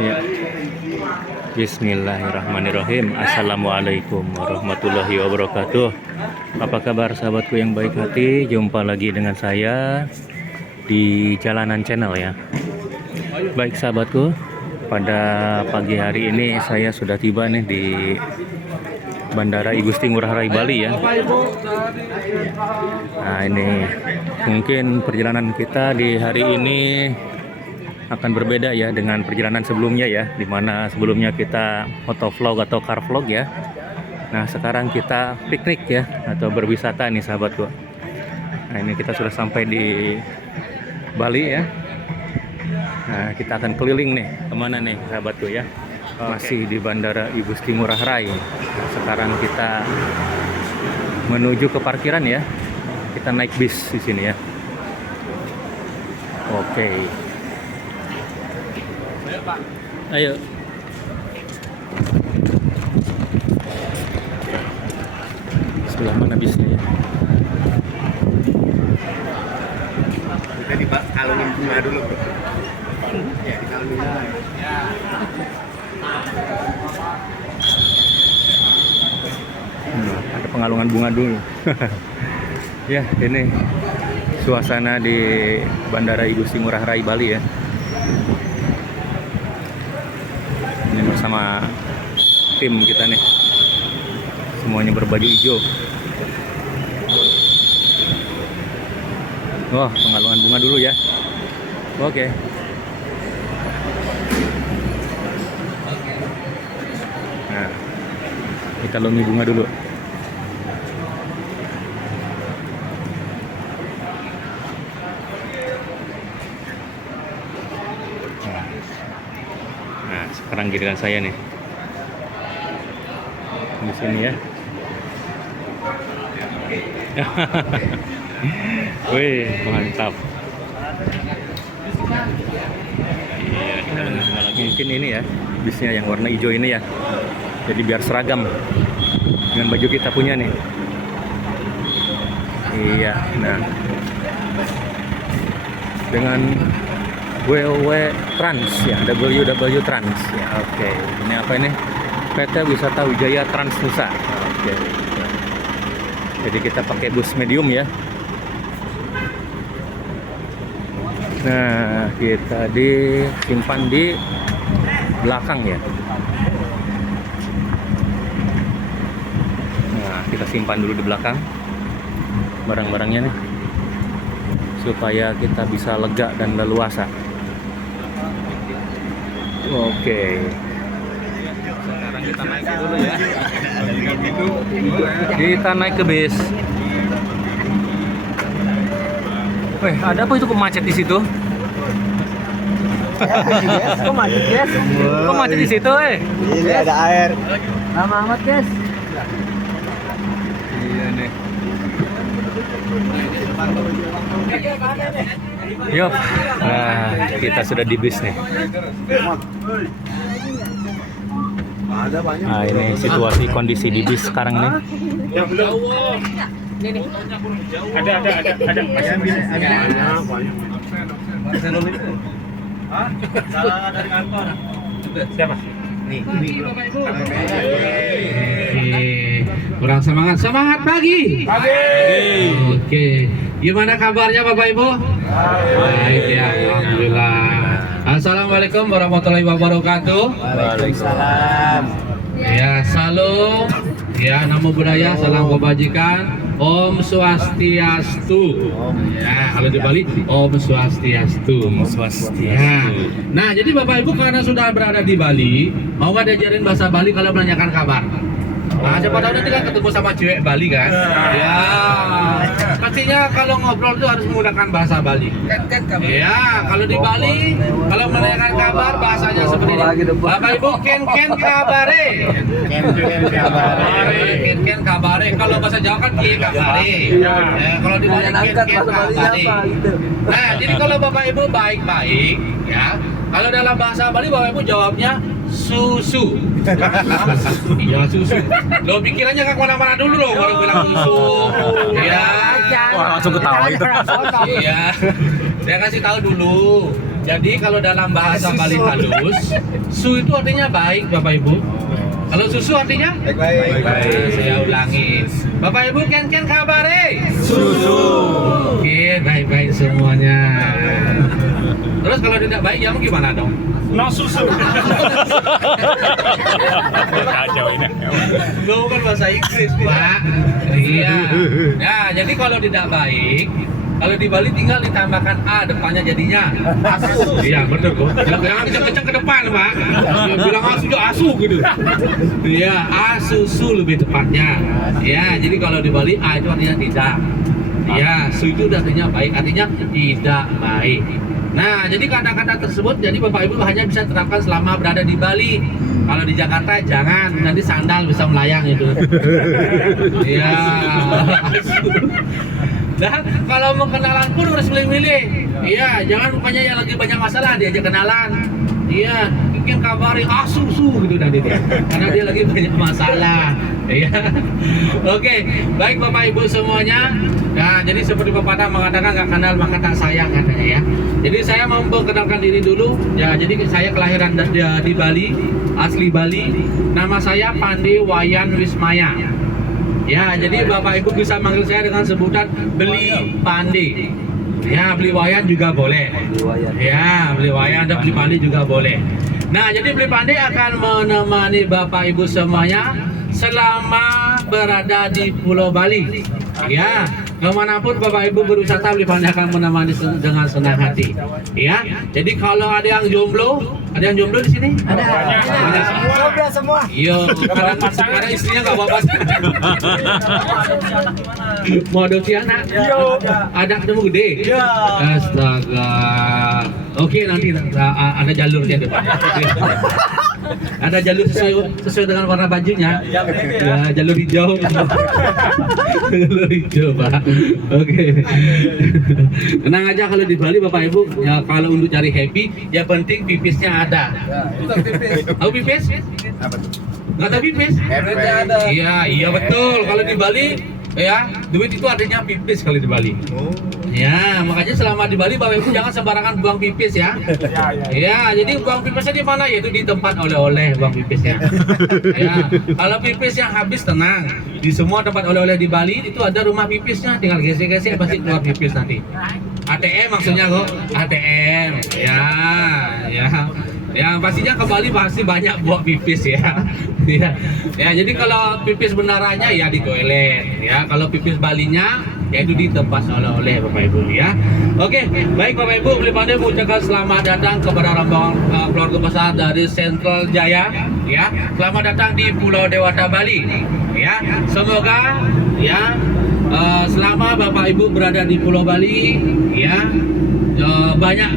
Ya. Bismillahirrahmanirrahim. Assalamualaikum warahmatullahi wabarakatuh. Apa kabar sahabatku yang baik hati? Jumpa lagi dengan saya di Jalanan Channel ya. Baik sahabatku, pada pagi hari ini saya sudah tiba nih di Bandara I Gusti Ngurah Rai Bali ya. Nah ini mungkin perjalanan kita di hari ini akan berbeda ya dengan perjalanan sebelumnya ya, dimana sebelumnya kita motovlog atau car vlog ya. Nah sekarang kita piknik ya atau berwisata nih sahabatku. Nah ini kita sudah sampai di Bali ya. Nah kita akan keliling nih, kemana nih sahabatku ya. Masih di Bandara I Gusti Ngurah Rai. Nah, sekarang kita menuju ke parkiran ya. Kita naik bis di sini ya. Oke. Ayo. Sebelah mana bisnya ya? Kita dikalungin bunga dulu bro. Ya dikalungin bunga. Ada pengalungan bunga dulu. Ya ini suasana di Bandara I Gusti Ngurah Rai Bali ya. Ini bersama tim kita nih, semuanya berbaju hijau. Wah, pengalungan bunga dulu ya. Oke. Nah, kita lungi bunga dulu. Nah, sekarang giliran saya nih. Di sini ya. Wih, mantap. Iya, kita lagi mungkin ini ya, bisnya yang warna hijau ini ya. Jadi biar seragam dengan baju kita punya nih. Iya, nah. Dengan WW Trans ya, WW Trans ya. Oke. Ini apa ini? PT Wisata Wijaya Trans Nusa. Oke. Jadi kita pakai bus medium ya. Nah, kita disimpan di belakang ya. Nah, kita simpan dulu di belakang barang-barangnya nih, supaya kita bisa lega dan leluasa. Oke. Sekarang kita naik dulu ya. Kita naik ke bis. Weh, ada apa itu kok macet di situ? Kok macet, guys? Kok macet di situ, Ini ada air. Lama amat, guys. Iya nih. Yuk. Nah, kita sudah di bis nih. Ada banyak. Nah, ini situasi kondisi di bis sekarang nih. Ya belum. Ini. Ada. Banyak. Hah? Salah dari kantor. Siapa? Nih. Kurang semangat. Semangat pagi. Oke. Gimana kabarnya Bapak Ibu? Baik ya, alhamdulillah. Assalamualaikum warahmatullahi wabarakatuh. Waalaikumsalam. Ya, salam. Ya, namo buddhaya, salam kebajikan. Om Swastiastu. Ya, kalau di Bali Om Swastiastu. Om Swastiastu. Ya. Nah, jadi Bapak Ibu karena sudah berada di Bali, mau nggak diajarin bahasa Bali kalau menanyakan kabar? Nah, siapa tahu nanti kan ketemu sama cewek Bali kan? Ya. Pastinya kalau ngobrol tuh harus menggunakan bahasa Bali. Ya, kalau di Bali, kalau menanyakan kabar bahasanya seperti ini. Bapak Ibu, ken kabare. Ken kabare. Kalau bahasa Jawa kan kie kabare. Ya, kalau di Bali ken kabare. Nah, jadi kalau Bapak Ibu baik-baik, ya. Kalau dalam bahasa Bali Bapak Ibu jawabnya susu. Iya susu. Lo pikirannya nggak kemana-mana dulu loh baru bilang susu. Iya. Wah, langsung ketawa itu. Iya. Saya kasih tahu dulu. Jadi kalau dalam bahasa Bali halus, su itu artinya baik, Bapak Ibu. Kalau susu artinya? Baik. Saya ulangi. Bapak Ibu ken kabare? Susu. Oke, baik-baik semuanya. Terus kalau tidak baik ya gimana dong? No susu. Kacau ini. Lo kan bahasa Inggris, Pak. Iya. Nah, jadi kalau tidak baik, kalau di Bali tinggal ditambahkan A depannya jadinya asu. Iya, betul kok. Jangan kencang-kencang ke depan, Pak. Bilang asu juga asu gitu. Iya, asusu lebih tepatnya. Ya, jadi kalau di Bali A itu artinya tidak. Ya, su itu artinya baik, artinya tidak baik. Nah, jadi kata-kata tersebut jadi Bapak Ibu hanya bisa terapkan selama berada di Bali. Kalau di Jakarta jangan, nanti sandal bisa melayang itu. Iya. Dan kalau mau kenalan pun harus milih-milih. Iya, jangan rupanya yang lagi banyak masalah diajak kenalan. Iya, mungkin kabari asusu gitu nanti dia. Karena dia lagi banyak masalah. Iya. Oke, baik Bapak Ibu semuanya. Nah, jadi seperti pepatah mengatakan nggak kenal maka tak sayang katanya ya. Jadi saya mau memperkenalkan diri dulu. Ya, jadi saya kelahiran di Bali, asli Bali. Nama saya Pande Wayan Wismaya. Ya, jadi Bapak Ibu bisa manggil saya dengan sebutan Beli Pande. Ya, Beli Wayan juga boleh. Ya, Beli Wayan dan Beli Pande juga boleh. Nah, jadi Beli Pande akan menemani Bapak Ibu semuanya selama berada di Pulau Bali. Ya, kemanapun Bapak Ibu berwisata, Beli Pande akan menemani dengan senang hati. Ya, jadi kalau ada yang jomblo di sini? Ada Semua. Iya, karena istrinya nggak bawa paspor. Mau adopsi anak? Ada ketemu gede? Astaga. Oke, nanti ada jalurnya tuh. Ada jalur sesuai dengan warna bajunya. Ya, jalur hijau. Jalur hijau, Pak. Oke. Tenang aja kalau di Bali Bapak Ibu, ya kalau untuk cari happy, ya penting pipisnya ada. Tahu pipis? Apa tuh? Nggak tahu pipis? Iya betul. Kalau di Bali, ya duit itu artinya pipis kalau di Bali. Oh. Ya, makanya selama di Bali Bapak Ibu jangan sembarangan buang pipis ya. Ya, jadi buang pipisnya di mana? Yaitu di tempat oleh-oleh buang pipisnya. Ya, kalau pipisnya habis tenang. Di semua tempat oleh-oleh di Bali itu ada rumah pipisnya, tinggal gesek-gesek pasti keluar pipis nanti. ATM maksudnya kok, ATM. Ya, pastinya ke Bali pasti banyak buang pipis ya. Ya, jadi kalau pipis benarannya ya di toilet. Ya, kalau pipis Balinya yaitu di tempat oleh-oleh Bapak Ibu ya. Oke, baik Bapak Ibu, Beli Pande mengucapkan selamat datang kepada rombongan keluarga besar dari Central Jaya ya. Selamat datang di Pulau Dewata Bali ya. Semoga ya selama Bapak Ibu berada di Pulau Bali ya banyak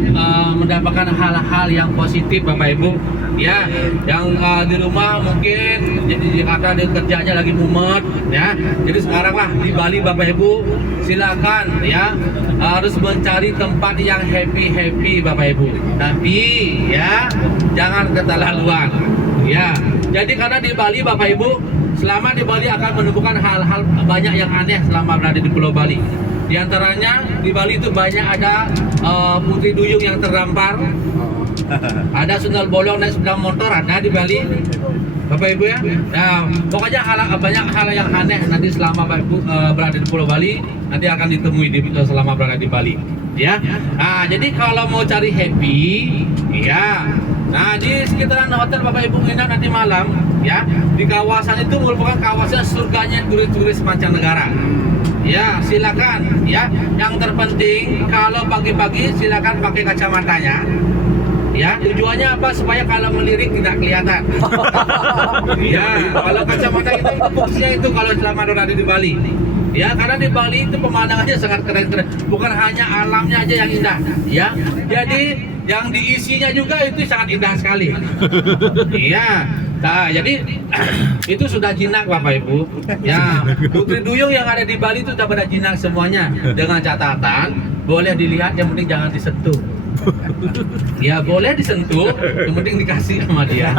mendapatkan hal-hal yang positif Bapak Ibu ya, yang di rumah mungkin jadi di Jakarta dia kerjanya lagi mumet ya, jadi sekarang lah di Bali Bapak Ibu silakan ya harus mencari tempat yang happy Bapak Ibu, tapi ya jangan keterlaluan ya. Jadi karena di Bali Bapak Ibu selama di Bali akan menemukan hal-hal banyak yang aneh selama berada di Pulau Bali. Di antaranya di Bali itu banyak ada putri duyung yang terdampar, ada sundal bolong naik sepeda motor ada di Bali, Bapak Ibu ya. Nah, pokoknya banyak hal yang aneh nanti selama Bapak Ibu berada di Pulau Bali nanti akan ditemui selama berada di Bali. Ya, nah jadi kalau mau cari happy, ya, nah di sekitaran hotel Bapak Ibu nginap nanti malam, ya, di kawasan itu merupakan kawasan surganya turis-turis mancanegara. Ya, silakan ya. Yang terpenting kalau pagi-pagi silakan pakai kacamatanya. Ya, tujuannya apa? Supaya kalau melirik tidak kelihatan. Ya, kalau kacamata itu fungsinya itu kalau selama berada di Bali. Ya, karena di Bali itu pemandangannya sangat keren-keren. Bukan hanya alamnya aja yang indah, ya. Jadi yang diisinya juga itu sangat indah sekali. Iya. Nah, jadi itu sudah jinak Bapak Ibu. Ya, putri duyung yang ada di Bali itu sudah pada jinak semuanya. Dengan catatan boleh dilihat, yang penting jangan disentuh. Ya boleh disentuh, yang penting dikasih sama dia.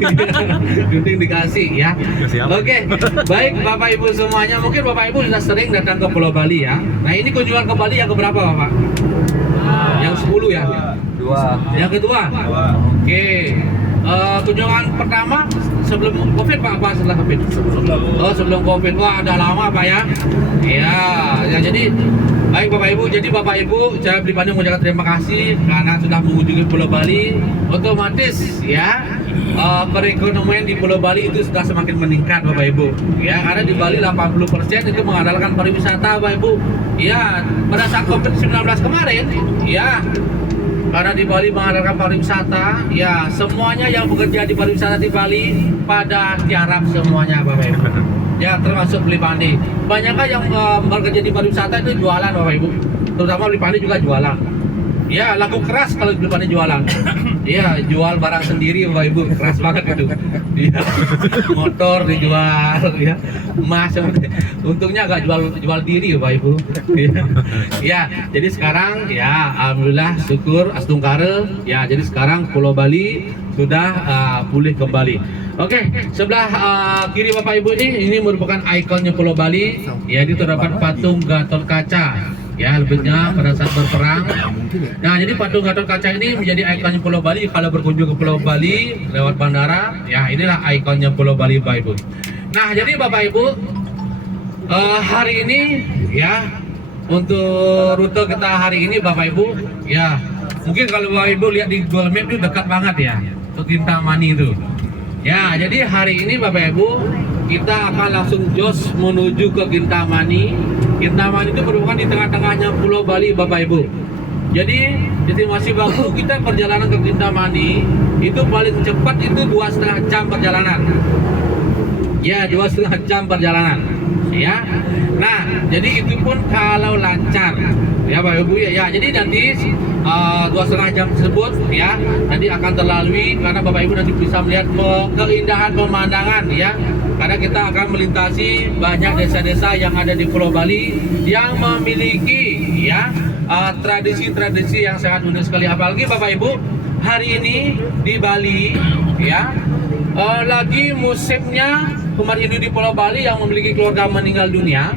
Yang penting dikasih ya. Oke, baik Bapak Ibu semuanya. Mungkin Bapak Ibu sudah sering datang ke Pulau Bali ya. Nah ini kunjungan ke Bali yang keberapa Bapak? Yang 10 ya. Yang kedua. Oke. Kunjungan pertama sebelum COVID Pak, apa setelah COVID? Sebelum COVID. Wah, ada lama Pak ya. Iya, ya jadi baik Bapak Ibu, jadi Bapak Ibu, saya pribadi mengucapkan terima kasih karena sudah mengunjungi Pulau Bali. Otomatis ya perekonomian di Pulau Bali itu sudah semakin meningkat Bapak Ibu. Ya, karena di Bali 80% itu mengandalkan pariwisata Bapak Ibu. Ya, pada saat COVID-19 kemarin, ya karena di Bali mengandalkan pariwisata, ya semuanya yang bekerja di pariwisata di Bali pada tiarap semuanya Bapak Ibu. Ya termasuk Beli Pandi. Banyak yang bekerja di pariwisata itu jualan Bapak Ibu. Terutama Beli Pandi juga jualan. Ya laku keras kalau Beli Pandi jualan. Iya jual barang sendiri Bapak Ibu, keras banget itu. Iya. Motor dijual, ya. Emas. Untungnya agak jual diri Bapak Ibu. Ya, jadi sekarang ya alhamdulillah syukur astungkare ya jadi sekarang Pulau Bali sudah pulih kembali. Oke, sebelah kiri Bapak Ibu ini merupakan ikonnya Pulau Bali. Ya, itu terdapat patung Gatot Kaca. Ya, lebihnya pada saat berperang. Nah, jadi patung Gatot Kaca ini menjadi ikonnya Pulau Bali. Kalau berkunjung ke Pulau Bali lewat bandara, ya inilah ikonnya Pulau Bali Bapak Ibu. Nah, jadi Bapak Ibu hari ini ya untuk rute kita hari ini Bapak Ibu ya mungkin kalau Bapak Ibu lihat di Google Map itu dekat banget ya ke Kintamani itu ya. Jadi hari ini Bapak Ibu kita akan langsung jos menuju ke Kintamani. Kintamani itu merupakan di tengah-tengahnya Pulau Bali Bapak Ibu. Jadi estimasi waktu kita perjalanan ke Kintamani itu paling cepat itu 2,5 jam perjalanan. Ya 2,5 jam perjalanan ya. Nah jadi itu pun kalau lancar ya Bapak Ibu ya. Jadi nanti 2,5 jam tersebut ya nanti akan terlalui karena Bapak Ibu nanti bisa melihat keindahan pemandangan ya. Karena kita akan melintasi banyak desa-desa yang ada di Pulau Bali yang memiliki ya tradisi-tradisi yang sangat unik sekali. Apalagi Bapak Ibu hari ini di Bali ya lagi musimnya umat Hindu di Pulau Bali yang memiliki keluarga meninggal dunia.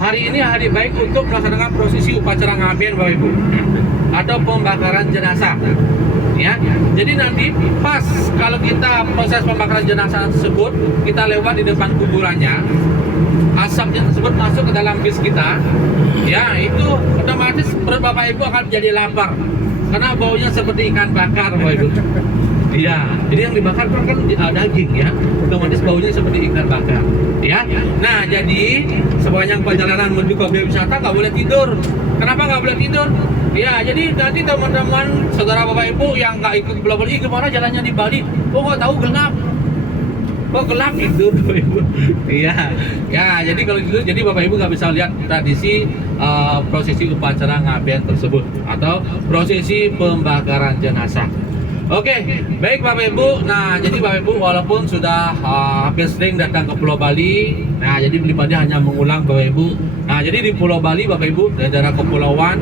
Hari ini hari baik untuk melaksanakan prosesi upacara ngaben Bapak Ibu atau pembakaran jenazah ya. Jadi nanti pas kalau kita proses pembakaran jenazah tersebut kita lewat di depan kuburannya, asapnya tersebut masuk ke dalam bis kita ya, itu otomatis perut Bapak Ibu akan jadi lapar karena baunya seperti ikan bakar Bapak Ibu. Iya, jadi yang dibakar kan daging ya, otomatis baunya seperti ikan bakar ya. Nah jadi sepanjang perjalanan menuju ke objek wisata nggak boleh tidur. Kenapa nggak boleh tidur? Ya jadi nanti teman-teman saudara Bapak Ibu yang nggak ikut Pulau Bali, gimana jalannya di Bali? Oh nggak tahu, gelap. Oh gelap tidur Bapak Ibu. Iya, ya jadi kalau gitu jadi Bapak Ibu nggak bisa lihat tradisi prosesi upacara ngaben tersebut atau prosesi pembakaran jenazah. Oke, baik Bapak Ibu. Nah, jadi Bapak Ibu walaupun sudah hampir sering datang ke Pulau Bali, nah jadi Beli Pandi hanya mengulang Bapak Ibu. Nah, jadi di Pulau Bali Bapak Ibu, daerah kepulauan.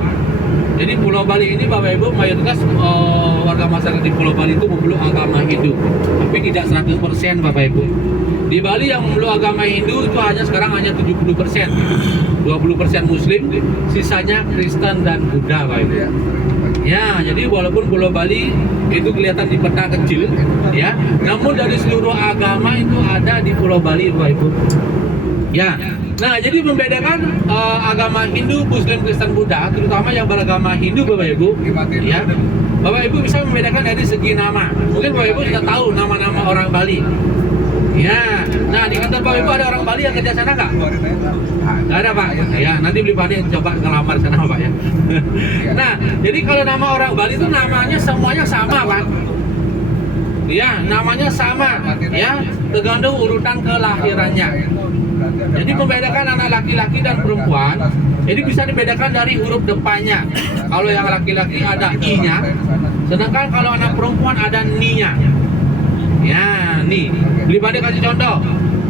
Jadi Pulau Bali ini Bapak Ibu mayoritas warga masyarakat di Pulau Bali itu memeluk agama Hindu, tapi tidak 100% Bapak Ibu. Di Bali yang memeluk agama Hindu itu sekarang hanya 70%, 20% Muslim, sisanya Kristen dan Buddha Bapak Ibu. Ya, jadi walaupun Pulau Bali itu kelihatan di peta kecil, ya, namun dari seluruh agama itu ada di Pulau Bali, Bapak Ibu. Ya, nah jadi membedakan agama Hindu, Muslim, Kristen, Buddha, terutama yang beragama Hindu, Bapak Ibu, ya, Bapak Ibu bisa membedakan dari segi nama. Mungkin Bapak Ibu sudah tahu nama-nama orang Bali. Ya, nah di kantor Bapak Ibu ada orang Bali yang kerja sana nggak? Nggak ada Pak. Ya, nanti Beli Pandi coba ngelamar sana Pak ya. Nah, jadi kalau nama orang Bali itu namanya semuanya sama Pak. Ya, namanya sama. Ya, tergantung urutan kelahirannya. Jadi membedakan anak laki-laki dan perempuan. Jadi bisa dibedakan dari huruf depannya. Kalau yang laki-laki ada I-nya, sedangkan kalau anak perempuan ada Ni-nya. Ya, nih, Beli Pandi kasih contoh.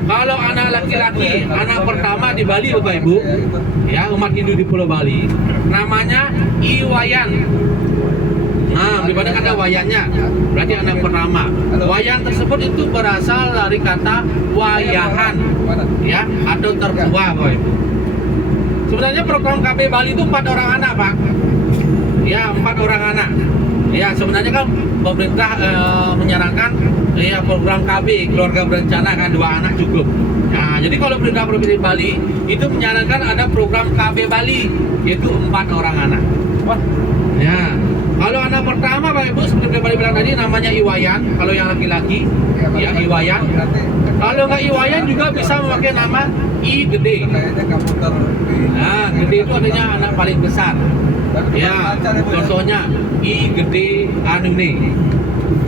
Kalau anak laki-laki, anak pertama di Bali Bapak Ibu, ya umat Hindu di Pulau Bali, namanya Iwayan. Nah, Beli Pandi ada wayannya, berarti anak pertama. Wayan tersebut itu berasal dari kata wayahan, ya, atau tertua Bapak Ibu. Sebenarnya program KB Bali itu 4 orang anak Pak. Ya, 4 orang anak. Ya sebenarnya kan pemerintah menyarankan ya program KB keluarga berencana kan 2 anak cukup. Nah, jadi kalau pemerintah provinsi Bali itu menyarankan ada program KB Bali yaitu 4 orang anak. Wah, Ya, kalau anak pertama Pak Ibu seperti Bali bilang tadi namanya Iwayan, kalau yang laki-laki ya Iwayan. Kalau nggak Iwayan juga bisa memakai nama I Gede. Nah, Gede itu artinya anak paling besar. Ya, contohnya I Gede Anune.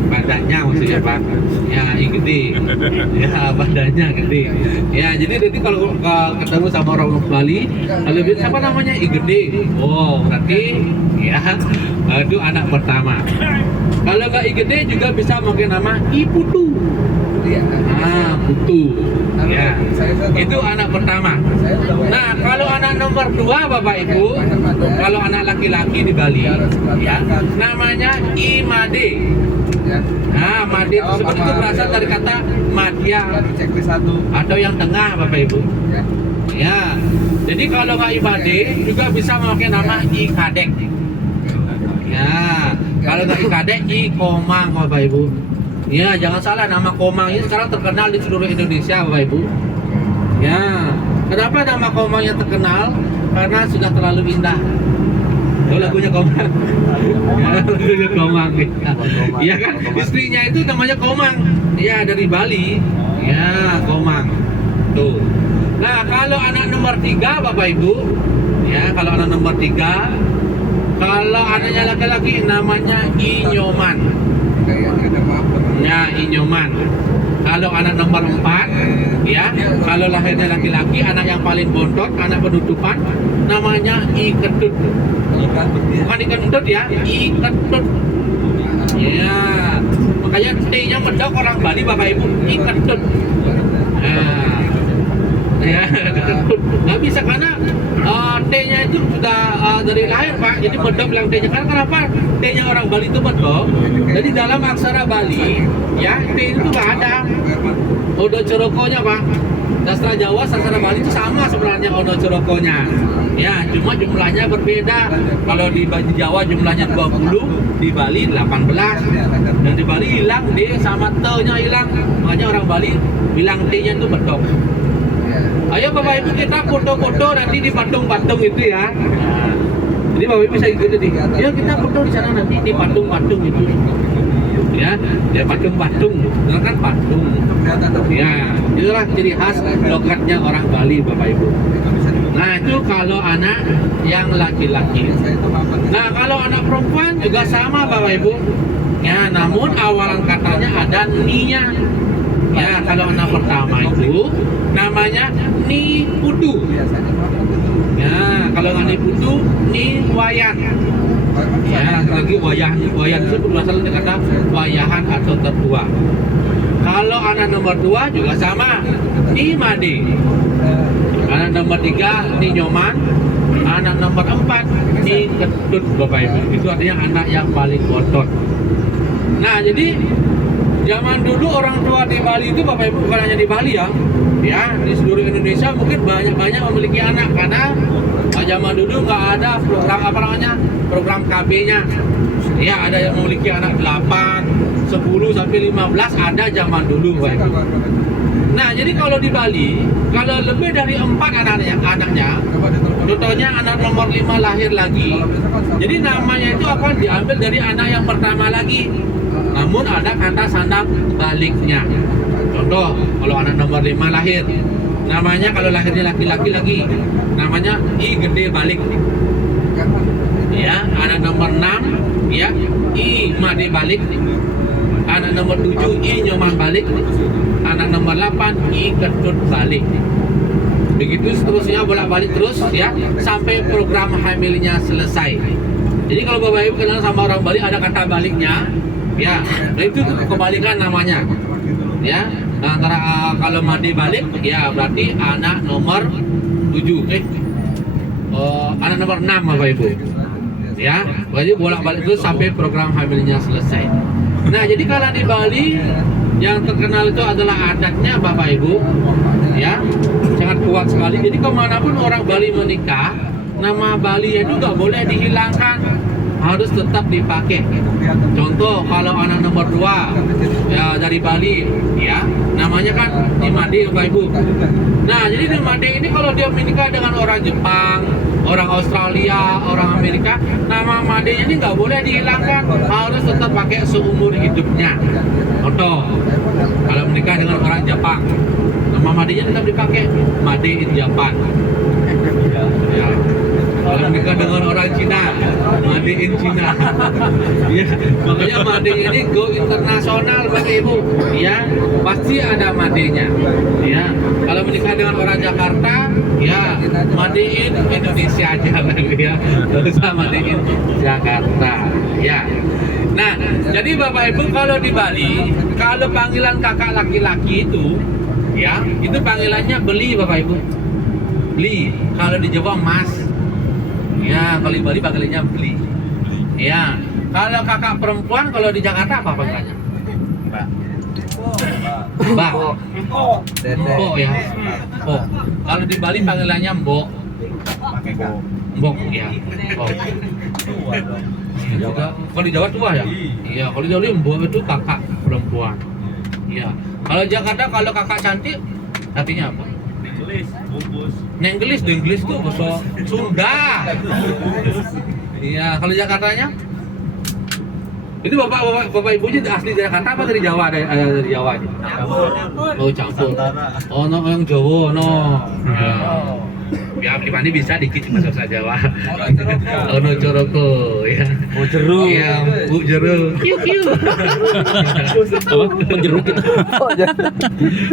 Badannya maksudnya Pak. Ya, I Gede. Ya, badannya gede. Ya, jadi nanti kalau ketemu sama orang Bali, kalau bilang siapa namanya I Gede. Oh, berarti ya itu anak pertama. Kalau nggak I Gede juga bisa mungkin nama I Putu. Ah, Putu. Ya, itu anak pertama. Nah, kalau anak nomor 2 Bapak Ibu, kalau anak laki-laki di Bali, ya, namanya I Made. Nah, Made tersebut itu berasal dari kata Madya atau yang tengah Bapak Ibu. Ya, jadi kalau nggak I Made juga bisa memakai nama I Kadek. Ya, kalau nggak I Kadek, I Komang Bapak Ibu. Ya, jangan salah, nama Komang ini sekarang terkenal di seluruh Indonesia Bapak Ibu. Ya, kenapa nama Komang yang terkenal? Karena sudah terlalu indah. Tahu lagunya Komang? Ya, lagunya Komang. Iya kan? Istrinya itu namanya Komang. Ya, dari Bali. Ya, Komang. Tuh. Nah, kalau anak nomor 3 Bapak Ibu, ya, kalau anak nomor 3, kalau anaknya laki-laki namanya Inyoman. Ya, Inyoman. Kalau anak nomor 4, ya, kalau lahirnya laki-laki, anak yang paling bontot, anak penutupan, namanya I Ketut. Bukan ikan udut ya, I Ketut. Ya, makanya T-nya medok orang Bali Bapak Ibu, I Ketut. Nah, ya, Ketut. Nggak bisa karena T-nya itu sudah dari lahir Pak, jadi medok bilang T-nya. Karena kenapa T-nya orang Bali itu medok? Jadi dalam aksara Bali, ya, T itu nggak ada. Odo Corokonya Pak. Sastra Jawa, sastra Bali itu sama sebenarnya Odo Corokonya. Ya, cuma jumlahnya berbeda. Kalau di Jawa jumlahnya 20, di Bali 18. Dan di Bali hilang D sama T-nya hilang. Makanya orang Bali bilang T-nya itu medok. Ayo Bapak Ibu kita foto-foto nanti di patung-patung itu ya. Jadi Bapak Ibu bisa ikut di. Ya kita foto di sana nanti di patung-patung itu. Ya, ya patung-patung, itu kan patung. Ya, itulah ciri khas logatnya orang Bali Bapak Ibu. Nah, itu kalau anak yang laki-laki. Nah, kalau anak perempuan juga sama Bapak Ibu. Ya, namun awalan katanya ada ni-nya. Ya, kalau anak pertama itu namanya Ni Putu. Ya, kalau nggak Ni Putu, Ni Wayan. Ya, lagi wayan itu berasal dari kata wayahan atau tertua. Kalau anak nomor 2 juga sama, Ni Made. Anak nomor 3 Ni Nyoman. Anak nomor 4 Ni Ketut Bapak Ibu. Itu artinya anak yang paling bontot. Nah, jadi zaman dulu orang tua di Bali itu Bapak Ibu bukan hanya di Bali ya, di seluruh Indonesia mungkin banyak memiliki anak karena zaman dulu nggak ada program KB-nya. Ya, ada yang memiliki anak 8, 10 sampai 15 ada zaman dulu Bapak Ibu. Nah, jadi kalau di Bali kalau lebih dari 4 anaknya, contohnya anak nomor 5 lahir lagi, jadi namanya itu akan diambil dari anak yang pertama lagi. Namun ada kata sandang baliknya. Contoh, kalau anak nomor 5 lahir, namanya kalau lahirnya laki-laki lagi, namanya I Gede Balik. Ya, anak nomor 6, ya, I Made Balik. Anak nomor 7, I Nyoman Balik. Anak nomor 8, I Ketut Balik. Begitu seterusnya bolak-balik terus ya, sampai program hamilnya selesai. Jadi kalau Bapak Ibu kenal sama orang Bali ada kata baliknya. Ya, itu kebalikan namanya. Ya, antara kalau Made Balik, ya berarti anak nomor 7. Anak nomor 6 Bapak Ibu. Ya, berarti bolak-balik terus sampai program hamilnya selesai. Nah, jadi kalau di Bali yang terkenal itu adalah adatnya Bapak Ibu. Ya, sangat kuat sekali. Jadi kemanapun orang Bali menikah, nama Bali itu nggak boleh dihilangkan. harus tetap dipakai. Contoh kalau anak nomor 2 ya dari Bali ya, namanya kan Nimade Bapak Ibu. Nah, jadi Nimade ini kalau dia menikah dengan orang Jepang, orang Australia, orang Amerika, nama madenya ini nggak boleh dihilangkan, harus tetap pakai seumur hidupnya. Contoh, kalau menikah dengan orang Jepang, nama madenya tetap dipakai Made in Japan. Ya. Kalau menikah dengan orang Cina, Made in Cina. Ya, makanya Made ini go internasional Bapak Ibu. Ya, pasti ada Madenya. Ya, kalau menikah dengan orang Jakarta, ya Made in Indonesia aja ya. Terus Made in Jakarta. Ya. Nah, jadi Bapak Ibu kalau di Bali, kalau panggilan kakak laki-laki itu, ya, itu panggilannya beli Bapak Ibu. Beli. Kalau di Jawa Mas. Ya, kalau di Bali panggilannya beli. Ya, kalau kakak perempuan kalau di Jakarta apa panggilannya? Mbak. Mbok ya. Mbok. Kalau di Bali panggilannya mbok. Mbok ya. Oh. Kalau di Jawa tua ya? Iya, kalau di Jawa mbok itu kakak perempuan. Iya. Kalau Jakarta kalau kakak cantik artinya apa? Nenggelis, Nenggelis tuh bahasa Sunda. Iya, kalau Jakartanya? Itu bapak ibunya asli dari Jakarta apa dari Jawa? Dari Jawa aja. Oh, campur. Oh, no yang Jawa, no. Ya, gimana bisa dikit bahasa Jawa. Oh, no coroko, ya. Oh, jeruk. Iya, Bu jeruk. Kiu kiu. Apa? Penjeruk gitu.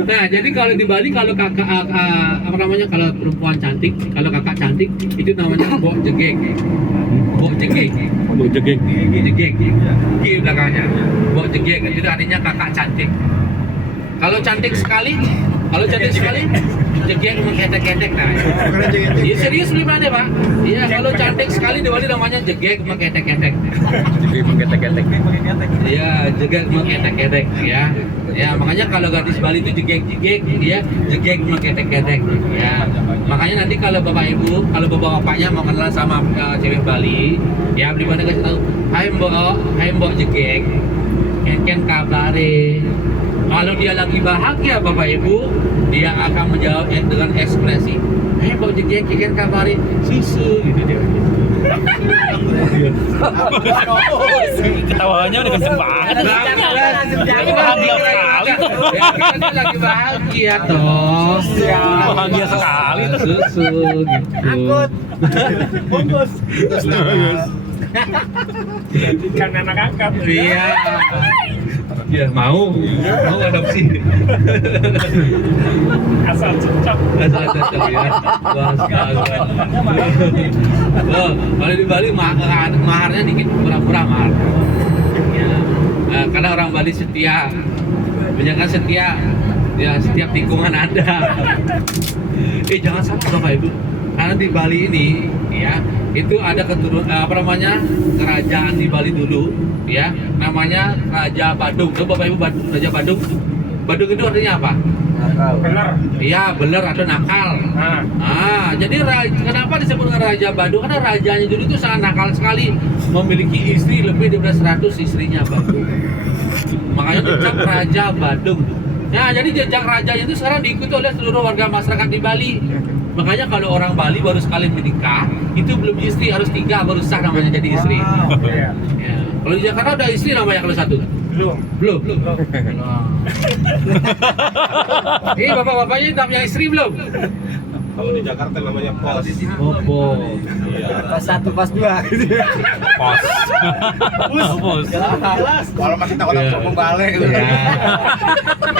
Nah, jadi kalau di Bali kalau kakak apa namanya kalau perempuan cantik, kalau kakak cantik itu namanya Mbok Jegek. Mbok Jegek. Mbok Jegek. Jegek. Ki belakangnya. Mbok Jegek itu artinya kakak cantik. Kalau cantik sekali, Jegek mengketek-ketek nah. Iya serius gimana Pak? Iya kalau cantik sekali di Bali namanya Jegek mengketek-ketek. Jadi menggetek-getek. Iya, Jegek mengketek-ketek ya. Ya, makanya kalau gadis Bali itu jegek-jegek, dia jegek mengketek-ketek. Ya, makanya nanti kalau bapak ibu, kalau bapak-bapaknya mau kenalan sama cewek Bali, ya beli mana kasih tahu, hai mbok jegek, ken kabare. Kalau dia lagi bahagia bapak ibu, dia akan menjawab dengan ekspresi, hai mbok jegek, ken kabare, susu gitu dia. Ketawanya udah kenceng banget. Bahagia sekali tuh. Ya, kan dia lagi bahagia toh. Bahagia sekali tuh. Susu gitu. Angkut. Bungkus. Kan anak angkat. Iya. Ya mau adopsi. Asal cocok. Asal cocok ya. Wah, sekali. Oh, kalau di Bali maharnya dikit murah-murah mahar. Ya. Karena orang Bali setia. Banyak setia. Ya, setiap tikungan ada. Jangan salah Bapak Ibu. Karena di Bali ini ya, itu ada keturunan kerajaan di Bali dulu ya, namanya Raja Badung. Coba Bapak Ibu Raja Badung. Badung itu artinya apa? Bener. Iya, beler atau nakal. Jadi kenapa disebut Raja Badung? Karena rajanya dulu itu sangat nakal sekali, memiliki istri lebih dari 100 istrinya Badung. Makanya dicap Raja Badung. Nah, jadi jejak rajanya itu sekarang diikuti oleh seluruh warga masyarakat di Bali. Makanya kalau orang Bali baru sekali menikah, itu belum istri, harus 3 baru sah namanya jadi istri. Iya. Ya. Kalau di Jakarta udah istri namanya kalau 1? Belum. Nah. Ini bapak-bapaknya udah punya istri belum? Kalau di Jakarta namanya pos. Opo. Pas 1, pas 2 gitu. Pos. Pos. Jelas. Kalau masih takut Iya. ngomong balik. Ya.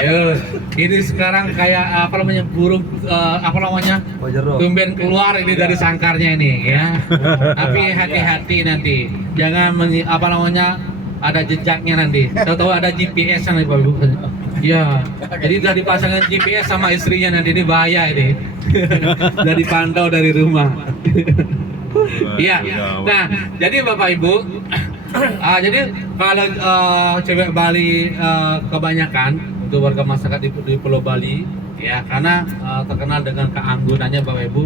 Yo, ini sekarang kayak burung tumben keluar ini dari sangkarnya ini ya. Tapi hati-hati nanti. Jangan ada jejaknya nanti. Tahu-tahu ada GPS nanti Pak Ibu. Iya. Jadi udah dipasangin GPS sama istrinya nanti, ini bahaya ini. Udah dipantau dari rumah. Iya. Nah, jadi Bapak Ibu, jadi kalau cewek Bali kebanyakan untuk warga masyarakat di Pulau Bali, ya karena terkenal dengan keanggunannya Bapak Ibu,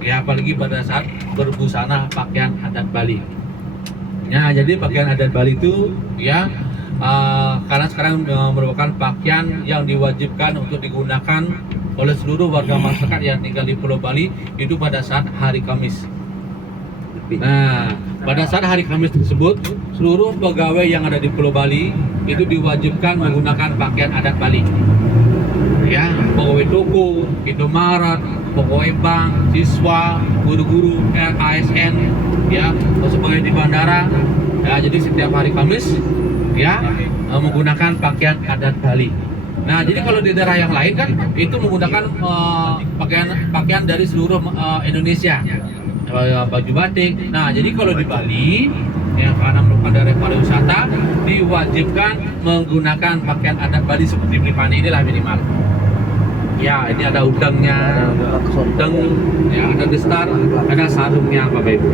ya apalagi pada saat berbusana pakaian adat Bali. Ya, jadi pakaian adat Bali itu ya karena sekarang merupakan pakaian yang diwajibkan untuk digunakan oleh seluruh warga masyarakat yang tinggal di Pulau Bali itu pada saat hari Kamis. Nah, pada saat hari Kamis tersebut, seluruh pegawai yang ada di Pulau Bali itu diwajibkan menggunakan pakaian adat Bali. Ya, pegawai toko, Indomaret, pegawai bank, siswa, guru-guru, ASN, ya, sebagai di bandara. Ya, jadi setiap hari Kamis, ya, menggunakan pakaian adat Bali. Nah, jadi kalau di daerah yang lain kan itu menggunakan pakaian dari seluruh Indonesia. Baju batik. Nah, jadi kalau di Bali ya karena merupakan daerah pariwisata diwajibkan menggunakan pakaian adat Bali seperti Pripane inilah minimal. Ya, ini ada udangnya, udang, ya ada gestar, ada sarungnya Bapak Ibu.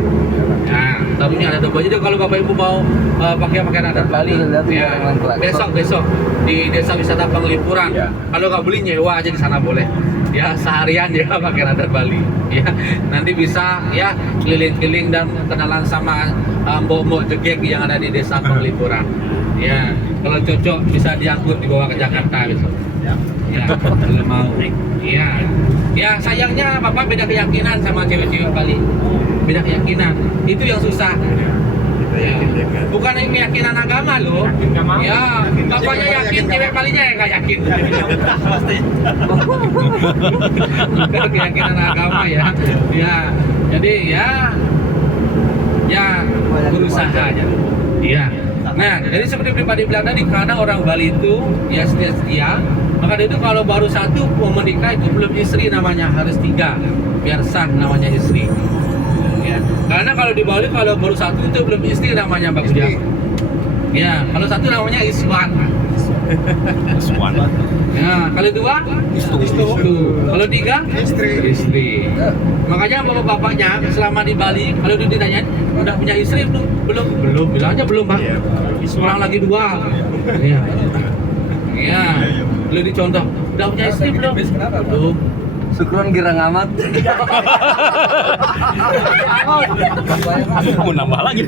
Nah, sarungnya ada dua. Jadi kalau Bapak Ibu mau pakai pakaian adat Bali, ya besok di Desa Wisata Penglipuran. Kalau nggak beli nyewa aja di sana boleh. Ya seharian ya pakaian adat Bali. Ya nanti bisa ya keliling-keliling dan kenalan sama mbok-mbok jegek yang ada di Desa Penglipuran. Ya kalau cocok bisa diangkut dibawa ke Jakarta besok. Ya, kalau mau. Iya. Ya, sayangnya Bapak beda keyakinan sama cewek-cewek Bali. Beda keyakinan. Itu yang susah. Ya. Bukan keyakinan agama loh. Ya, bapaknya yakin, cewek Balinya yang nggak yakin. Bukan keyakinan agama ya. Ya, jadi ya berusaha aja. Iya. Nah, jadi seperti pribadi bilang tadi, karena orang Bali itu ya setia, maka itu kalau baru satu mau menikah itu belum istri namanya, harus 3 biar sah namanya istri. Ya. Karena kalau di Bali kalau baru satu itu belum istri namanya Mbak Ujang. Ya, kalau satu namanya Iswan. Iswan. Ya, kalau 2 Istu. Kalau 3 istri. Makanya bapak-bapaknya selama di Bali kalau ditanya udah punya istri belum bilang aja belum Pak. Kurang lagi 2. Iya. Iya. Belum dicontoh. Udah punya istri belum? Belum. Syukron girang amat. Mau nambah lagi.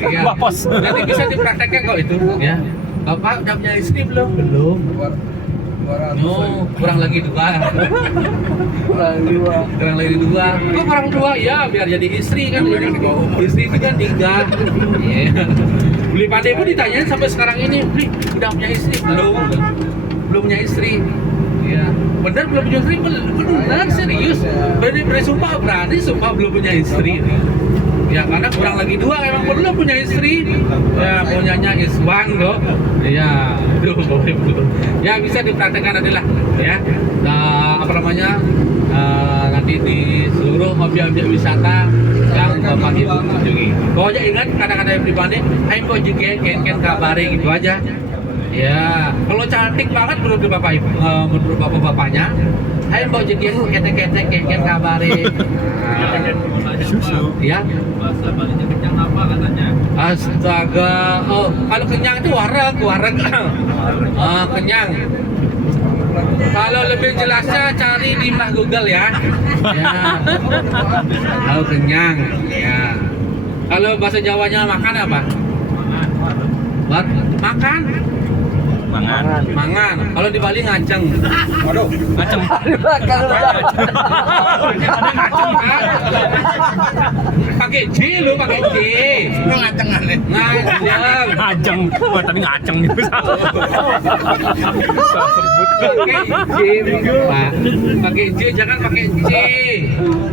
Iya. Bapos. Nanti bisa dipraktekkan kok itu, ya. Bapak udah punya istri belum? Belum. No, kurang lagi 2. Kurang lagi 2. Kok kurang 2? Ya, biar jadi istri kan. Istri itu kan 3. Iya. Beli pandai pun ditanyain sampai sekarang ini, Beli, udah punya istri belum? Belum punya istri. Ya, benar belum punya istri, benar serius. Berani sumpah belum punya istri. Ya karena kurang lagi 2 emang belum punya istri. Ya punyanya Iswan kok. Ya, ya bisa dipraktekkan nanti lah, ya. Nah, apa namanya? Nanti di seluruh objek-objek wisata yang Bapak Ibu kunjungi. Pokoknya ingat kata-kata yang pribadi, ayo kok juga ken kabari gitu aja. Ya, kalau cantik banget menurut Bapak Ibu, menurut Bapak-bapaknya, ayo mbok jadi ketek-ketek ken kabari. Ya. Bahasa Balinya kenyang apa katanya? Astaga. Oh, kalau kenyang itu wareg. Kenyang. Kalau lebih jelasnya cari di Google ya. Ya. Kalau kenyang, ya. Kalau bahasa Jawanya makan apa? Makan. Mangan. Kalau di Bali ngaceng. Waduh, ngaceng. Pakai J lu, pakai J. Lu ngacengan nih. Ngajeng. Wah, tapi ngaceng gitu. Pakai J, Pak. Pakai J, jangan pakai C.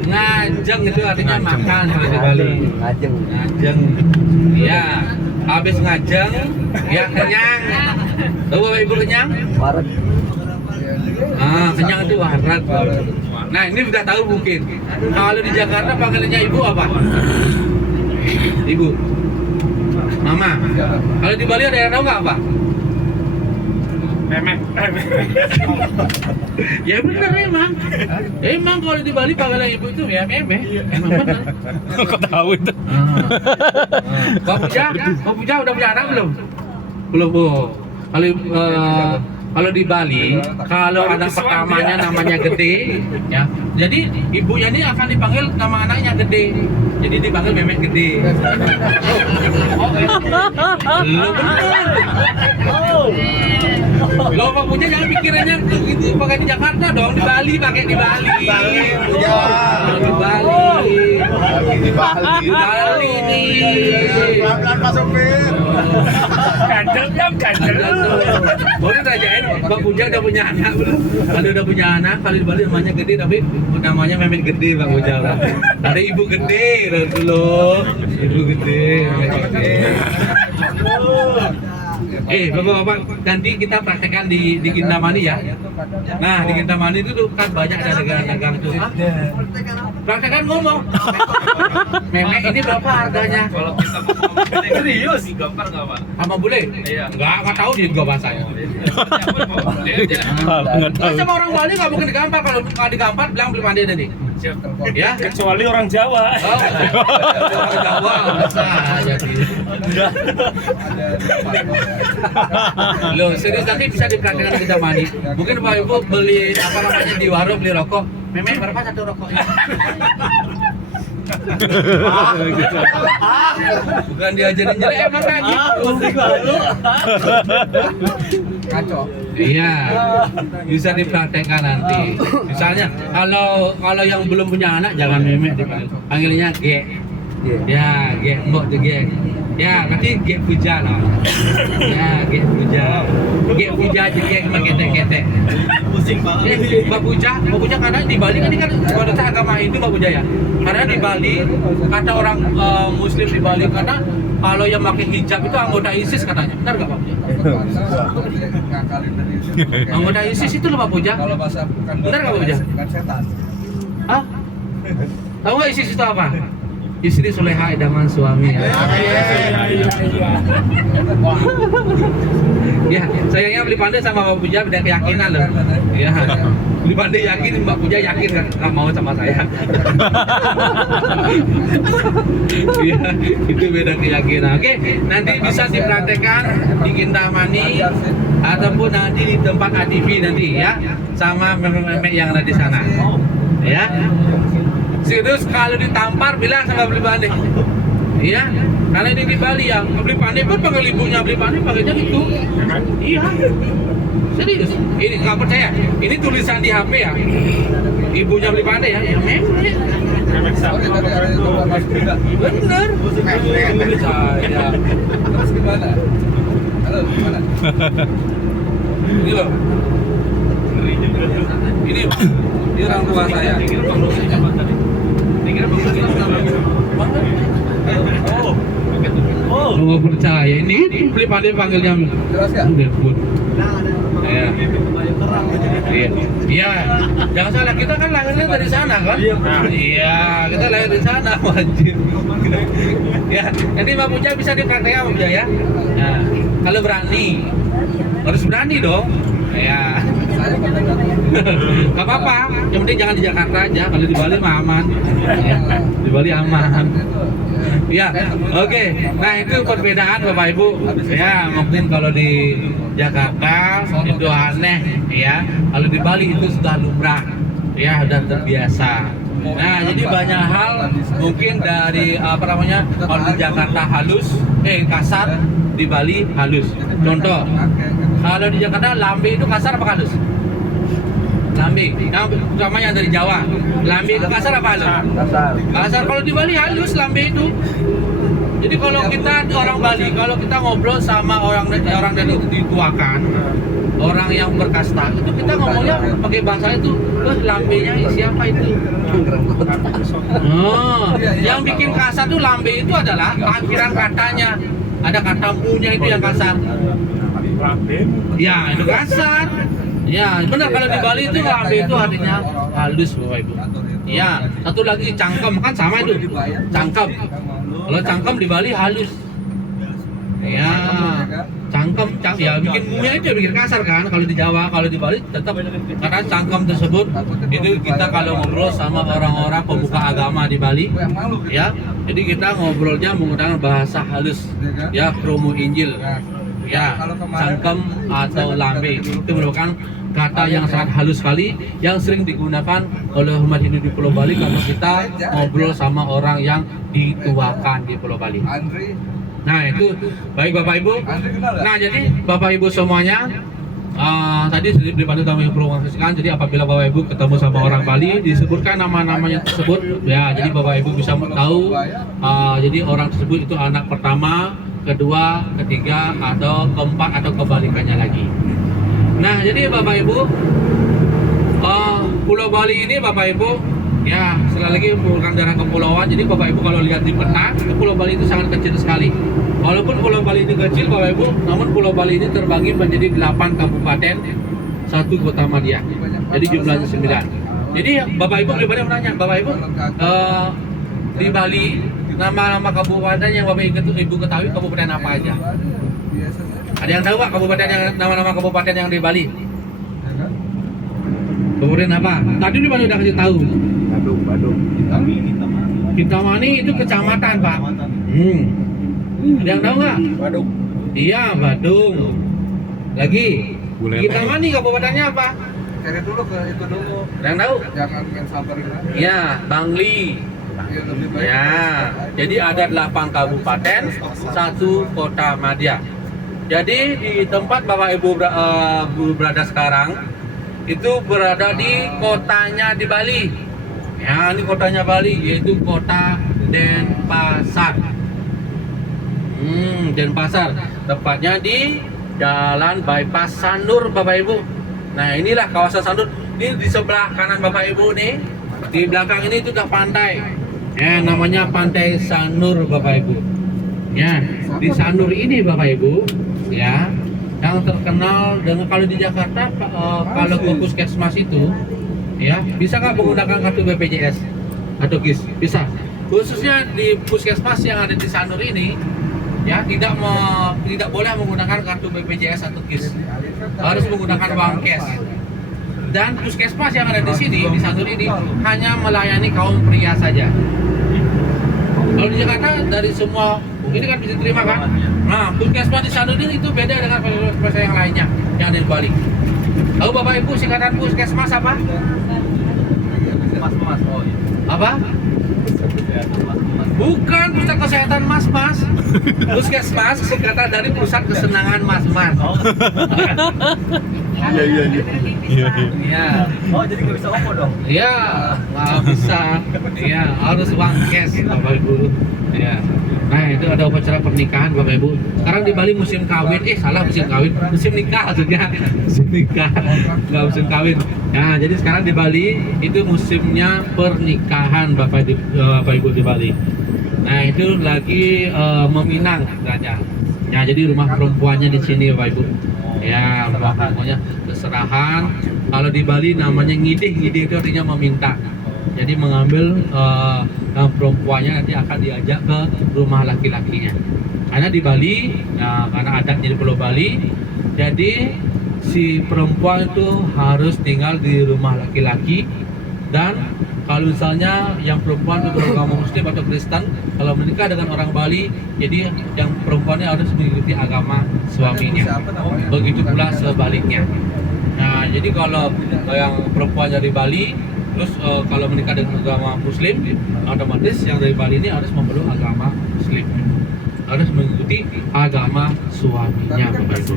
Ngajeng itu artinya makan kalau di Bali. Ngajeng. Ya. Habis ngajeng, ya kenyang. Tahu Bapak Ibu kenyang? Wareg. Kenyang itu wareg. Nah, ini udah tahu mungkin. Kalau di Jakarta panggilannya Ibu apa? Ibu. Mama. Kalau di Bali ada yang tahu nggak apa? Memek. Ya benar emang. Emang kalau di Bali panggilan Ibu itu ya meme. Emang benar. Kok tahu itu? Pak Puja udah punya anak belum? Belum. Bu. kalau di Bali, kalau anak pertamanya namanya Gede, ya, jadi ibunya ini akan dipanggil nama anaknya Gede, jadi dipanggil Memek Gede. Lo bener. Lo Pak Puja jangan pikirannya gitu pakai di Jakarta dong, di Bali pakai di Bali. Di Bali nih. Pelan-pelan Pak Sopir. Kandel. Boleh tanyain, Pak Puja udah punya anak belum? Kalau udah punya anak, kalau di Bali namanya Gede, tapi namanya Memet Gede Pak Puja. Ada Ibu Gede dulu, Ibu Gede, Memet Gede. Bapak-bapak, nanti kita praktekkan di Kintamani ya. Nah, di Kintamani itu tuh kan banyak ada dagang-dagang tuh. Praktekkan ngomong. Memek ini berapa harganya? Kalau kita mau serius, gampar nggak Pak? Sama bule? Iya. Nggak tahu dia juga bahasanya. Nggak tahu. Sama orang Bali nggak mungkin digampar, kalau nggak digampar bilang belum pandai nih. Siap. Ya? Kecuali orang Jawa. Oh, orang Jawa bisa jadi. Loh, serius nanti bisa dipraktekkan di Kintamani. Mungkin Bapak Ibu beli apa namanya di warung beli rokok. Memek berapa satu rokoknya? Bukan diajarin jelek, emang kayak gitu. Kacau. Iya, bisa dipraktekkan nanti. Misalnya kalau yang belum punya anak jangan Memek dipanggil, panggilnya Ge. Ya, Ge, Mbok tuh Ge. Ya, nanti Ge Puja lah. Ya, Ge Puja. Ge Puja aja Ge sama ketek-ketek. Pusing banget. Mbak Puja karena di Bali kan ini kan wanita agama Hindu Mbak Puja ya. Karena di Bali kata orang Muslim di Bali karena kalau yang pakai hijab itu anggota ISIS katanya. Benar nggak Pak Puja? Anggota ISIS itu loh Pak Puja. Kalau bahasa bukan Benar nggak Pak Puja? bukan setan. Hah? Tahu nggak ISIS itu apa? Istri soleha idaman suami. Ya, sayangnya beli pandai sama Mbak Puja beda keyakinan loh. Ya, beli pandai yakin, Mbak Puja yakin nggak mau sama saya. Ya, itu beda keyakinan. Oke, nanti bisa dipraktekkan di Kintamani ataupun nanti di tempat ATV nanti ya, sama memek yang ada di sana. Ya. Serius kalau ditampar bilang sama beli pandai. Iya, karena ini di Bali ya, beli pandai pun panggil ibunya beli pandai panggilnya gitu. Iya, serius. Ini nggak percaya? Ini tulisan di HP ya. Ibunya beli pandai ya, ya memang. Bener. Saya. Terus gimana? Halo, gimana? Ini loh. Ini orang tua saya. Oh, nggak percaya. Ini beli pandai panggilnya. Jelas nggak? Udah pun. Iya. Iya. Jangan salah, kita kan lahirnya dari sana kan? Iya, kita lahir di sana wajib. Ya, nanti Mbak Puja bisa dipraktekkan Mbak Puja ya. Nah, kalau berani, harus berani dong. Ya. Gak apa-apa, yang penting jangan di Jakarta aja. Kalau di Bali mah aman. Ya, di Bali aman. Ya, oke. Nah itu perbedaan Bapak Ibu. Ya, mungkin kalau di Jakarta itu aneh, ya. Kalau di Bali itu sudah lumrah, ya, sudah terbiasa. Nah, jadi banyak hal mungkin dari apa namanya, kalau di Jakarta halus, kasar, di Bali halus. Contoh, kalau di Jakarta lambe itu kasar apa halus? Lambe, nah, sama yang dari Jawa. Lambe itu kasar apa halus? Kasar. Kasar. Kalau di Bali halus lambe itu. Jadi kalau kita orang Bali, kalau kita ngobrol sama orang dari dituakan, orang yang berkasta, itu kita ngomongnya pakai bahasa itu. Lambenya siapa itu? Oh, yang bikin kasar tuh lambe itu adalah akhiran katanya. Ada kata mu-nya itu yang kasar. Ya, itu kasar. Ya, benar kalau di Bali itu lambe itu artinya halus Bapak Ibu. Ya, satu lagi cangkem kan sama itu. Cangkem. Kalau cangkem di Bali halus. Ya, cangkem, ya bikin mu-nya itu bikin kasar kan. Kalau di Jawa, kalau di Bali tetap karena cangkem tersebut itu kita kalau ngobrol sama orang-orang pemuka agama di Bali, ya. Jadi kita ngobrolnya menggunakan bahasa halus, ya, promo Injil. Ya, Kalau kemarin cangkem atau lambe itu merupakan kata yang sangat halus sekali yang sering digunakan oleh umat Hindu di Pulau Bali kalau kita ngobrol sama orang yang dituakan di Pulau Bali. Andri, Nah itu baik Bapak Ibu. Andri kenal nggak? Nah jadi Bapak Ibu semuanya tadi sudah dibantu kami informasikan. Jadi apabila Bapak Ibu ketemu sama orang Bali disebutkan nama-namanya tersebut, ya jadi Bapak Ibu bisa tahu. Jadi orang tersebut itu anak pertama, kedua, ketiga, atau keempat atau kebalikannya lagi. Nah jadi Bapak Ibu, Pulau Bali ini Bapak Ibu, ya sekali lagi merupakan daerah kepulauan. Jadi Bapak Ibu kalau lihat di peta, itu Pulau Bali itu sangat kecil sekali. Walaupun Pulau Bali ini kecil Bapak Ibu, namun Pulau Bali ini terbagi menjadi 8 kabupaten, 1 kota madya. Jadi jumlahnya 9. Jadi Bapak Ibu daripada menanya, Bapak Ibu di Bali nama-nama kabupaten yang Bapak Ibu ketahui kabupaten apa aja? Ada yang tahu nggak kabupaten yang nama-nama kabupaten yang di Bali? Kabupaten apa? Tadi di Bali udah kasih tahu. Badung. Kintamani itu kecamatan Pak. Ada yang tahu nggak? Badung. Iya, Badung. Lagi. Buleleng. Kintamani kabupatennya apa? Cari dulu ke itu dulu. Ada yang tahu? Jangan main samperin aja. Iya, Bangli. Ya, lebih baik. Ya, jadi ada 8 kabupaten, 1 kota madya. Jadi di tempat Bapak Ibu berada sekarang itu berada di kotanya di Bali. Ya, ini kotanya Bali yaitu kota Denpasar. Denpasar. Tepatnya di Jalan Bypass Sanur Bapak Ibu. Nah, inilah kawasan Sanur. Ini di sebelah kanan Bapak Ibu nih. Di belakang ini itu udah pantai. Ya, namanya Pantai Sanur Bapak Ibu. Ya, di Sanur ini Bapak Ibu, ya, yang terkenal dengan kalau di Jakarta kalau ke puskesmas itu, ya, bisa nggak menggunakan kartu BPJS atau KIS? Bisa. Khususnya di puskesmas yang ada di Sanur ini, ya, tidak boleh menggunakan kartu BPJS atau KIS. Harus menggunakan uang cash. Dan puskesmas yang ada di sini di Sanur ini hanya melayani kaum pria saja. Kalau di Jakarta dari semua ini kan bisa terima kan? Nah, puskesmas di Sanur ini itu beda dengan puskesmas yang lainnya yang ada di Bali. Tahu Bapak Ibu singkatan puskesmas apa? Mas, oh iya. Apa? Bukan pusat kesehatan mas-mas. Puskesmas singkatan dari pusat kesenangan mas-mas. Iya. Oh, jadi nggak bisa OVO dong? Iya, nggak bisa. Iya, harus uang cash Bapak Ibu. Iya. Nah, itu ada upacara pernikahan Bapak Ibu. Sekarang di Bali musim kawin, salah musim kawin, musim nikah maksudnya. Musim nikah, nggak musim kawin. Nah, jadi sekarang di Bali itu musimnya pernikahan Bapak Ibu di Bali. Nah, itu lagi meminang katanya. Ya, jadi rumah perempuannya di sini Bapak Ibu. Ya, rumah perempuannya keserahan. Kalau di Bali namanya ngidih, ngidih itu artinya meminta. Jadi mengambil perempuannya nanti akan diajak ke rumah laki-lakinya. Karena di Bali, karena adatnya di Pulau Bali, jadi si perempuan itu harus tinggal di rumah laki-laki. Dan kalau misalnya yang perempuan itu beragama Muslim atau Kristen, kalau menikah dengan orang Bali, jadi yang perempuannya harus mengikuti agama suaminya. Begitu pula sebaliknya. Nah, jadi kalau yang perempuan dari Bali, terus kalau menikah dengan agama Muslim, otomatis yang dari Bali ini harus memeluk agama Muslim, harus mengikuti agama suaminya, Bapak Ibu.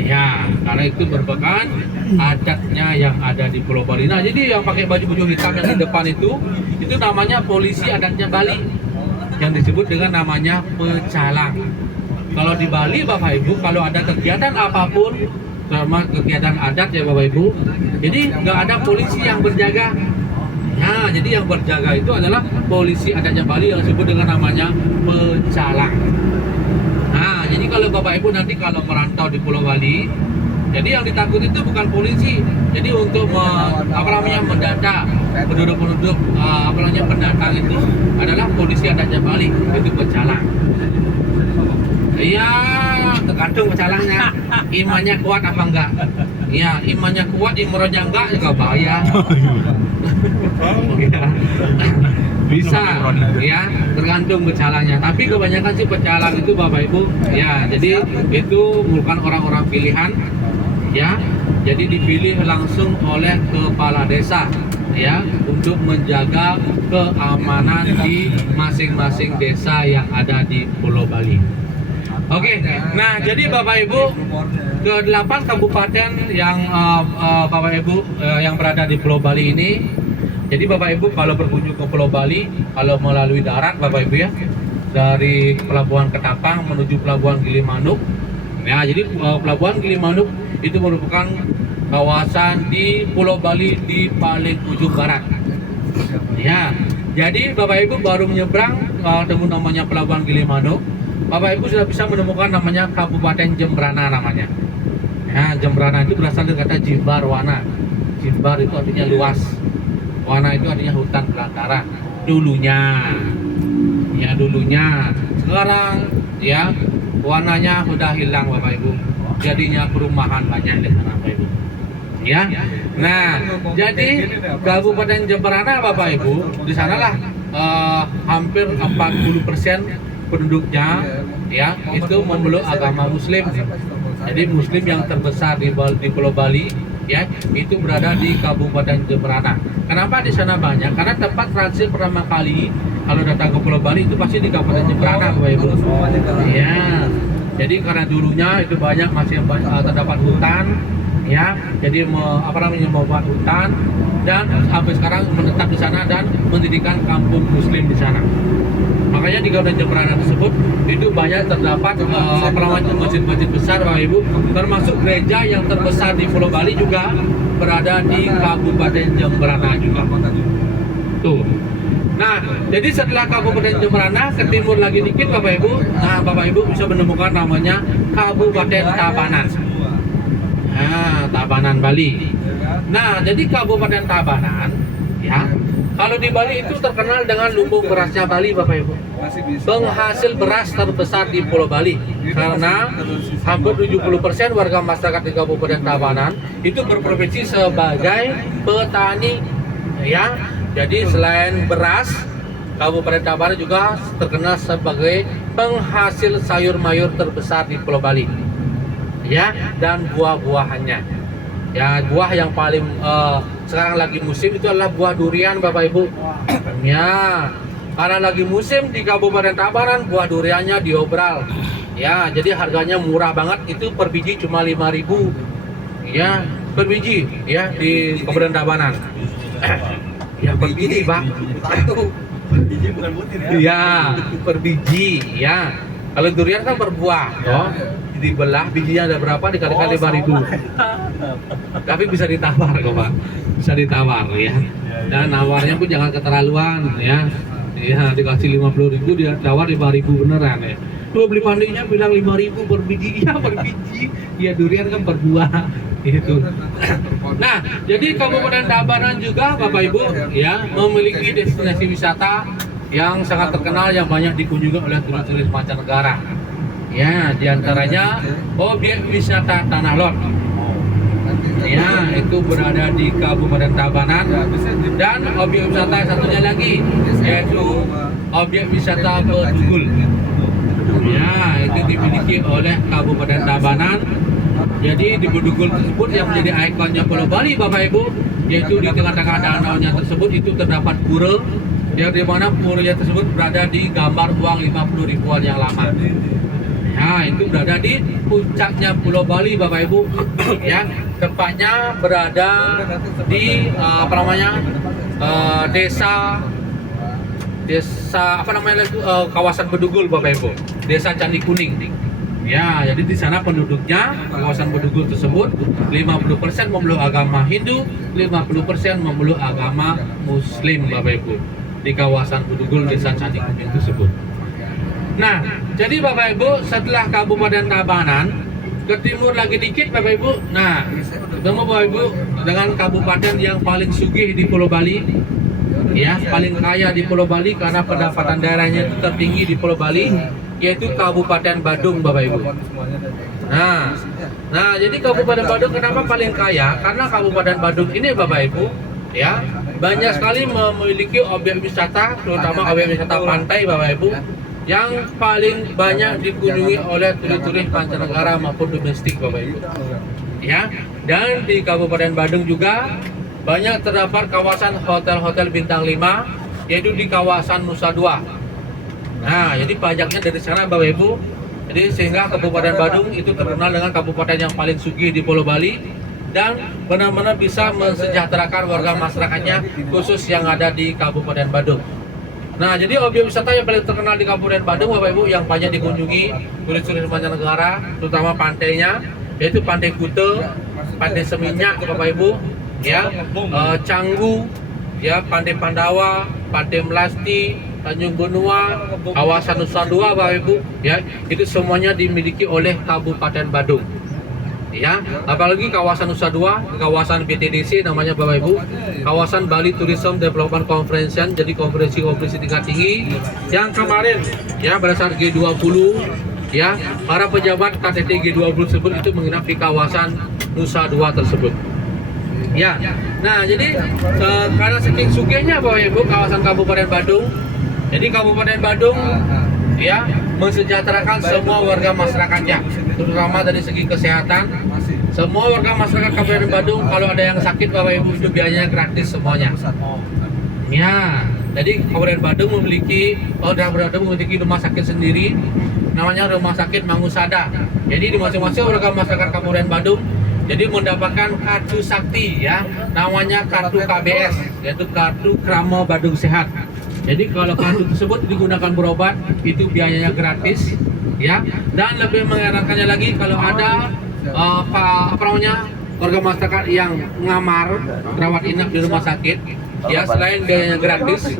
Ya, karena itu merupakan adatnya yang ada di Pulau Bali. Nah, jadi yang pakai baju hitam yang di depan itu namanya polisi adatnya Bali, yang disebut dengan namanya pecalang. Kalau di Bali, Bapak Ibu, kalau ada kegiatan apapun, terutama kegiatan adat ya Bapak Ibu, jadi nggak ada polisi yang berjaga. Nah, jadi yang berjaga itu adalah polisi adatnya Bali yang disebut dengan namanya pecalang. Nah, jadi kalau Bapak Ibu nanti kalau merantau di Pulau Bali, jadi yang ditakut itu bukan polisi. Jadi untuk mendata penduduk-penduduk pendatang itu adalah polisi adatnya Bali, itu pecalang. Iya, tergantung pecalangnya. Imannya kuat apa enggak? Iya, imannya kuat, imrohnya enggak juga bahaya. Bisa, ya, tergantung pecalangnya. Tapi kebanyakan sih pecalang itu Bapak Ibu, ya, jadi itu bukan orang-orang pilihan, ya. Jadi dipilih langsung oleh kepala desa, ya, untuk menjaga keamanan di masing-masing desa yang ada di Pulau Bali. Oke, nah jadi Bapak Ibu, ke-8 kabupaten yang Bapak Ibu yang berada di Pulau Bali ini. Jadi Bapak Ibu kalau berkunjung ke Pulau Bali, kalau melalui darat Bapak Ibu ya, dari Pelabuhan Ketapang menuju Pelabuhan Gilimanuk. Ya, jadi Pelabuhan Gilimanuk itu merupakan kawasan di Pulau Bali di paling ujung barat. Ya, jadi Bapak Ibu baru menyeberang temu namanya Pelabuhan Gilimanuk, Bapak Ibu sudah bisa menemukan namanya Kabupaten Jembrana namanya. Ya, Jembrana itu berasal dari kata jimbar wana. Jimbar itu artinya luas. Wana itu artinya hutan belantara. Dulunya. Ya, dulunya. Sekarang ya warnanya sudah hilang Bapak Ibu. Jadinya perumahan banyak di sana Bapak Ibu. Ya. Nah, jadi Kabupaten Jembrana Bapak Ibu, di sanalah hampir 40% penduduknya ya itu memeluk agama Muslim. Jadi Muslim yang terbesar di Pulau Bali ya itu berada di Kabupaten Jembrana. Kenapa di sana banyak? Karena tempat transit pertama kali kalau datang ke Pulau Bali itu pasti di Kabupaten Jembrana Bapak Ibu. Ya. Jadi karena dulunya itu banyak masih terdapat hutan ya. Jadi membuat hutan dan sampai sekarang menetap di sana dan mendirikan kampung Muslim di sana. Makanya di Kabupaten Jembrana tersebut itu banyak terdapat masjid-masjid besar Bapak Ibu, termasuk gereja yang terbesar di Pulau Bali juga berada di Kabupaten Jembrana juga. Tuh. Nah, jadi setelah Kabupaten Jembrana ke timur lagi dikit Bapak Ibu, nah Bapak Ibu bisa menemukan namanya Kabupaten Tabanan. Nah, Tabanan Bali. Nah, jadi Kabupaten Tabanan ya, kalau di Bali itu terkenal dengan lumbung berasnya Bali Bapak Ibu. Penghasil beras terbesar di Pulau Bali karena hampir 70% warga masyarakat di Kabupaten Tabanan itu berprofesi sebagai petani ya. Jadi selain beras, Kabupaten Tabanan juga terkenal sebagai penghasil sayur mayur terbesar di Pulau Bali. Ya, dan buah-buahannya. Ya, buah yang paling sekarang lagi musim itu adalah buah durian Bapak Ibu. Ya, karena lagi musim di Kabupaten Tabanan buah duriannya diobral. Ya, jadi harganya murah banget, itu per biji cuma 5.000. Ya, per biji ya di Kabupaten Tabanan. Ya, per biji, Pak. Biji bukan butir ya. Ya, per biji ya. Kalau durian kan per buah, toh. Dibelah bijinya ada berapa dikali-kali 5.000. Tapi bisa ditawar kok Pak, bisa ditawar ya. Dan nawarnya pun jangan keterlaluan ya. Ya dikasih 50.000 dia tawar 5.000 beneran ya. Kalau beli pandinya bilang 5.000 per biji, ya per biji. Ya durian kan per buah itu. Nah, jadi Kabupaten Tabanan juga Bapak Ibu ya memiliki destinasi wisata yang sangat terkenal yang banyak dikunjungi oleh turis-turis mancanegara. Ya, diantaranya objek wisata Tanah Lot. Ya, itu berada di Kabupaten Tabanan. Dan objek wisata satunya lagi yaitu objek wisata Bedugul. Ya, itu dimiliki oleh Kabupaten Tabanan. Jadi di Bedugul tersebut yang menjadi ikonnya Pulau Bali Bapak Ibu, yaitu di tengah-tengah danaunya tersebut itu terdapat pura yang dimana puranya tersebut berada di gambar uang 50 ribuan yang lama. Nah, itu berada di puncaknya Pulau Bali Bapak Ibu. Ya, tempatnya berada di desa kawasan Bedugul Bapak Ibu. Desa Candi Kuning. Ya, jadi di sana penduduknya kawasan Bedugul tersebut 50% memeluk agama Hindu, 50% memeluk agama Muslim Bapak Ibu. Di kawasan Bedugul Desa Candi Kuning tersebut. Nah, jadi Bapak Ibu setelah Kabupaten Tabanan ke timur lagi dikit Bapak Ibu. Nah, ketemu Bapak Ibu dengan kabupaten yang paling sugih di Pulau Bali. Ya, paling kaya di Pulau Bali karena pendapatan daerahnya itu tertinggi di Pulau Bali, yaitu Kabupaten Badung Bapak Ibu. Nah, jadi Kabupaten Badung kenapa paling kaya? Karena Kabupaten Badung ini Bapak Ibu, ya, banyak sekali memiliki objek wisata, terutama objek wisata pantai Bapak Ibu, yang paling banyak dikunjungi oleh turis-turis mancanegara maupun domestik Bapak Ibu. Ya, dan di Kabupaten Badung juga banyak terdapat kawasan hotel-hotel bintang 5, yaitu di kawasan Nusa Dua. Nah, jadi pajaknya dari sana Bapak Ibu. Jadi sehingga Kabupaten Badung itu terkenal dengan kabupaten yang paling sugih di Pulau Bali dan benar-benar bisa mensejahterakan warga masyarakatnya khusus yang ada di Kabupaten Badung. Nah, jadi objek wisata yang paling terkenal di Kabupaten Badung Bapak Ibu yang banyak dikunjungi turis-turis mancanegara, terutama pantainya, yaitu Pantai Kute, Pantai Seminyak Bapak Ibu, ya, Canggu, ya, Pantai Pandawa, Pantai Melasti, Tanjung Benua, kawasan Nusa Dua Bapak Ibu, ya, itu semuanya dimiliki oleh Kabupaten Badung. Ya, apalagi kawasan Nusa Dua, kawasan BTDC namanya Bapak Ibu, kawasan Bali Tourism Development Conference, jadi konferensi tingkat tinggi yang kemarin ya pada saat G20 ya, para pejabat KTT G20 tersebut itu menginap di kawasan Nusa Dua tersebut. Ya, nah jadi karena saking sugihnya Bapak Ibu kawasan Kabupaten Badung, jadi Kabupaten Badung ya mensejahterakan semua warga masyarakatnya, terutama dari segi kesehatan. Semua warga masyarakat Kabupaten Badung kalau ada yang sakit Bapak Ibu itu biayanya gratis semuanya. Ya, jadi Kabupaten Badung memiliki rumah sakit sendiri, namanya Rumah Sakit Mangusada. Jadi di masing-masing warga masyarakat Kabupaten Badung jadi mendapatkan kartu sakti ya, namanya kartu KBS, yaitu kartu Krama Badung Sehat. Jadi kalau kartu tersebut digunakan berobat itu biayanya gratis ya, dan lebih mengerankannya lagi kalau ada warga masyarakat yang ngamar rawat inap di rumah sakit ya, selain biayanya gratis,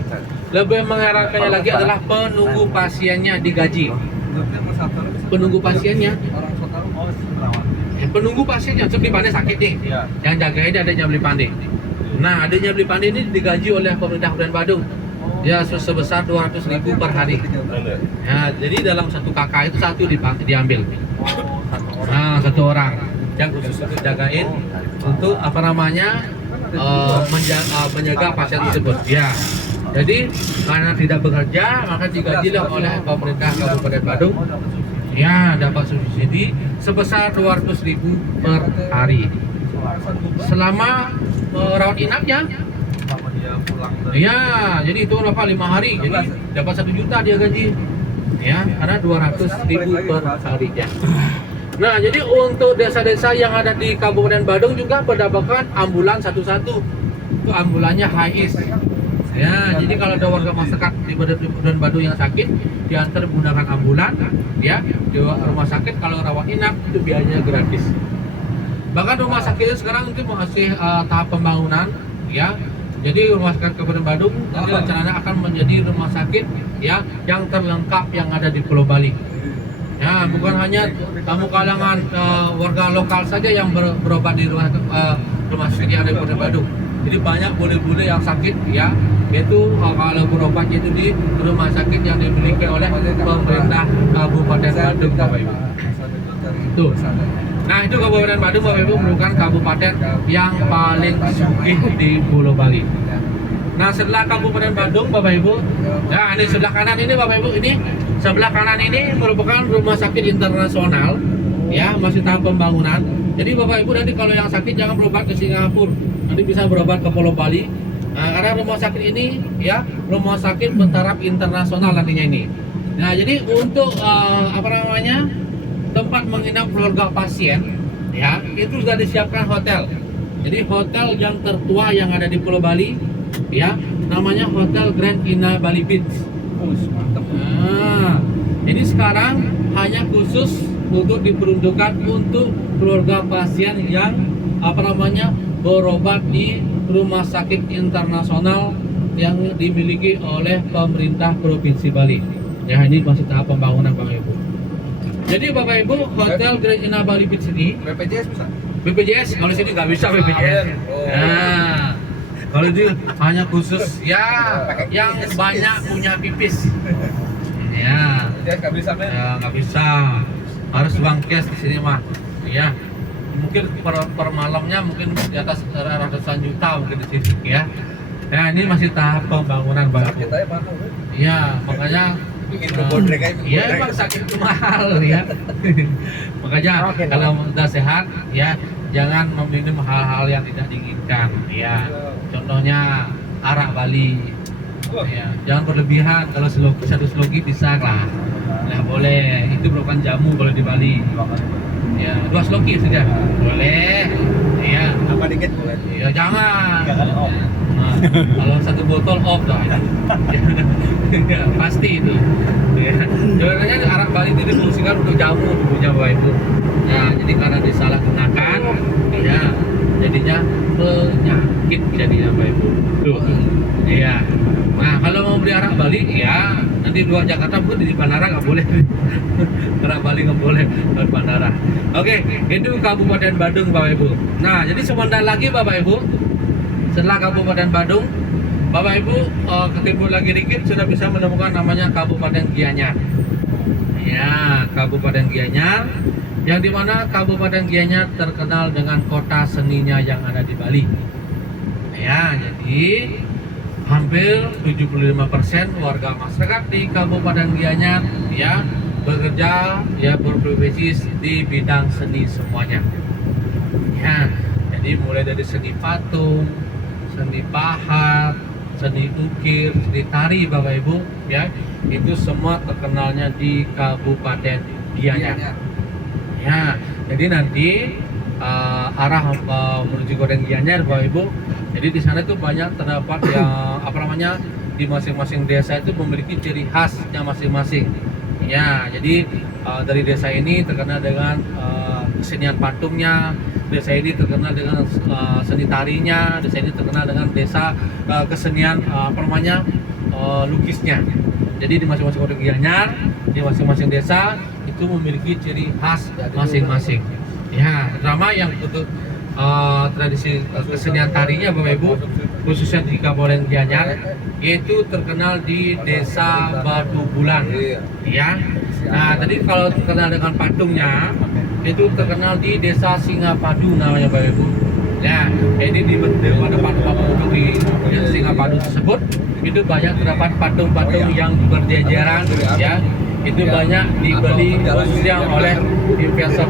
lebih mengerankannya lagi adalah penunggu pasiennya digaji. Penunggu pasiennya sebeli pandai sakit nih, yang jagain adanya beli pandai. Nah, adanya beli pandai ini digaji oleh pemerintah Kabupaten Badung ya sebesar 200.000 per hari. Ya, jadi dalam satu kakak itu satu diambil. Nah, satu orang yang khusus untuk jagain untuk menjaga pasien tersebut. Ya, jadi karena tidak bekerja maka digajilah oleh pemerintah Kabupaten Badung. Ya, dapat subsidi sebesar 200.000 per hari selama rawat inapnya. Ya, jadi itu berapa 5 hari, jadi dapat 1 juta dia gaji. Ya, karena 200.000 per hari ya. Nah, jadi untuk desa-desa yang ada di Kabupaten Badung juga mendapatkan ambulan satu-satu. Itu ambulannya HIS. Ya, jadi kalau ada warga masyarakat di Kabupaten Badung yang sakit, diantar menggunakan ambulan, ya, di rumah sakit kalau rawat inap itu biayanya gratis. Bahkan rumah sakit itu sekarang itu masih tahap pembangunan, ya. Jadi rumah sakit Kabupaten Badung nanti rencananya akan menjadi rumah sakit ya yang terlengkap yang ada di Pulau Bali. Ya, bukan hanya tamu kalangan warga lokal saja yang berobat di rumah sakit yang ada di Kabupaten Badung. Jadi banyak bule-bule yang sakit ya, yaitu kalau berobatnya itu di rumah sakit yang dimiliki oleh pemerintah Kabupaten Badung, Bapak Ibu. Tuh. Nah, itu Kabupaten Badung Bapak Ibu merupakan kabupaten yang paling sugih di Pulau Bali. Nah, setelah Kabupaten Badung Bapak Ibu, ya ini sebelah kanan ini Bapak Ibu, ini sebelah kanan ini merupakan rumah sakit internasional, ya masih tahap pembangunan. Jadi Bapak Ibu nanti kalau yang sakit jangan berobat ke Singapura, nanti bisa berobat ke Pulau Bali. Nah, karena rumah sakit ini ya rumah sakit bertaraf internasional nantinya ini. Nah, jadi untuk tempat menginap keluarga pasien ya itu sudah disiapkan hotel. Jadi hotel yang tertua yang ada di Pulau Bali ya namanya Hotel Grand Ina Bali Beach. Nah, jadi sekarang hanya khusus untuk diperuntukkan untuk keluarga pasien yang berobat di rumah sakit internasional yang dimiliki oleh pemerintah Provinsi Bali. Ya, ini masih tahap pembangunan Bapak Ibu. Jadi Bapak Ibu, Hotel Grand Ina Bali Beach ini BPJS bisa? BPJS, kalau sini nggak bisa BPJS. Nah, kalau itu hanya khusus ya yang banyak punya pipis. Ya, Nggak bisa, men? ya nggak bisa, harus uang cash di sini mah. Ya, mungkin per malamnya mungkin di atas ratusan juta mungkin di sini ya. Nah ini masih tahap pembangunan Bapak Ibu. Kita ya mana? Iya, makanya Ingin berbondrek aja. iya emang sakit itu mahal ya. Makanya kalau udah sehat ya jangan meminum hal-hal yang tidak diinginkan ya. Contohnya arak Bali. Ya, jangan berlebihan. Kalau satu slogi bisa lah. Nggak boleh. Itu bukan jamu kalau di Bali. Ya, 2 slogi sudah. Boleh. Iya. Apa dikit boleh? Ya jangan. Nah, kalau 1 botol off dah. Ya, pasti itu. Ya. Sebenarnya arak Bali itu difungsikan untuk jamu dulunya Bapak Ibu. Nah, jadi karena disalahgunakan, ya jadinya penyakit jadinya Bapak Ibu. Tuh. Iya. Nah, kalau mau beli arak Bali, ya nanti luar Jakarta pun di bandara nggak boleh. Arak Bali nggak boleh di bandara. Oke, itu Kabupaten Badung Bapak Ibu. Nah, jadi sebentar lagi Bapak Ibu, setelah Kabupaten Badung, Bapak Ibu ketemu lagi dikit sudah bisa menemukan namanya Kabupaten Gianyar. Ya, Kabupaten Gianyar, yang dimana Kabupaten Gianyar terkenal dengan kota seninya yang ada di Bali. Ya, jadi hampir 75% warga masyarakat di Kabupaten Gianyar ya bekerja ya berprofesi di bidang seni semuanya. Ya, jadi mulai dari seni patung, seni pahat, seni ukir, seni tari Bapak Ibu ya, itu semua terkenalnya di Kabupaten Gianyar. Ya, jadi nanti arah menuju Kabupaten Gianyar Bapak Ibu. Jadi di sana itu banyak terdapat yang di masing-masing desa itu memiliki ciri khasnya masing-masing. Ya, jadi dari desa ini terkenal dengan kesenian patungnya, desa ini terkenal dengan seni tarinya, desa ini terkenal dengan desa kesenian lukisnya. Jadi di masing-masing Kota Gianyar, di masing-masing desa itu memiliki ciri khas masing-masing. Ya, terutama yang untuk tradisi kesenian tarinya Bapak Ibu, khususnya di Kabupaten Gianyar, yaitu terkenal di Desa Batu Bulan. Ya. Nah, tadi kalau terkenal dengan patungnya, itu terkenal di Desa Singapadu namanya Bapak Ibu. Ya, jadi di pada patung di Singapadu tersebut itu banyak terdapat patung-patung yang berjejeran ya. Itu banyak dibeli khususnya oleh investor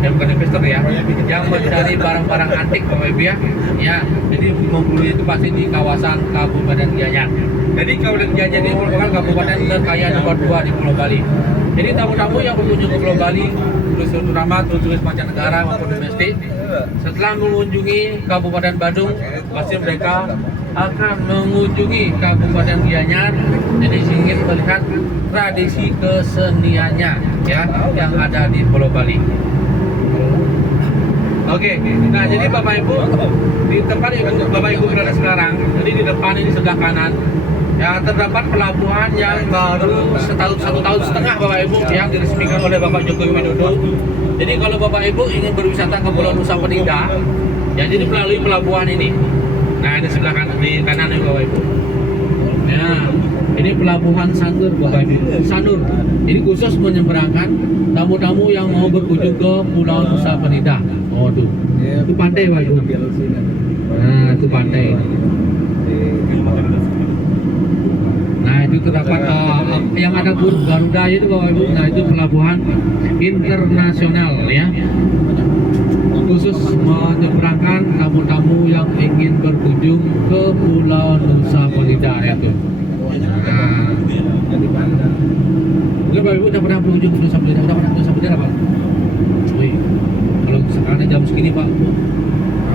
bukan investor ya, yang mencari barang-barang antik Bapak Ibu ya. Ya, jadi membeli itu pasti di kawasan Kabupaten Gianyar. Jadi Kabupaten Gianyar ini merupakan kabupaten terkaya nomor 2 di Pulau Bali. Jadi tamu-tamu yang berkunjung ke Pulau Bali, terutama turis mancanegara maupun domestik, setelah mengunjungi Kabupaten Badung, pasti mereka akan mengunjungi Kabupaten Gianyar. Jadi ingin melihat tradisi keseniannya ya yang ada di Pulau Bali. Oke, nah jadi Bapak Ibu di tempat Bapak Ibu berada sekarang, jadi di depan ini sebelah kanan ya terdapat pelabuhan yang baru 1 tahun setengah Bapak Ibu yang diresmikan oleh Bapak Jokowi Widodo. Jadi kalau Bapak Ibu ingin berwisata ke Pulau Nusa Penida, ya jadi melalui pelabuhan ini. Nah di sebelah kanan, di kanan ini Bapak Ibu. Ya, ini pelabuhan Sanur Bapak Ibu. Sanur. Ini khusus menyeberangkan tamu-tamu yang mau berkunjung ke Pulau Nusa Penida. Oh tuh, itu pantai Bapak Ibu. Nah itu pantai. Nah itu terdapat yang ada burung Garuda itu Bapak Ibu. Nah itu pelabuhan internasional ya, khusus menyeberangkan tamu-tamu yang ingin berkunjung ke Pulau Nusa Penida itu. Nah, mungkin Bapak Ibu udah pernah berkunjung ke Nusa Penida? Udah pernah ke Nusa Penida Pak? Wih, kalau sekarang jam segini Pak,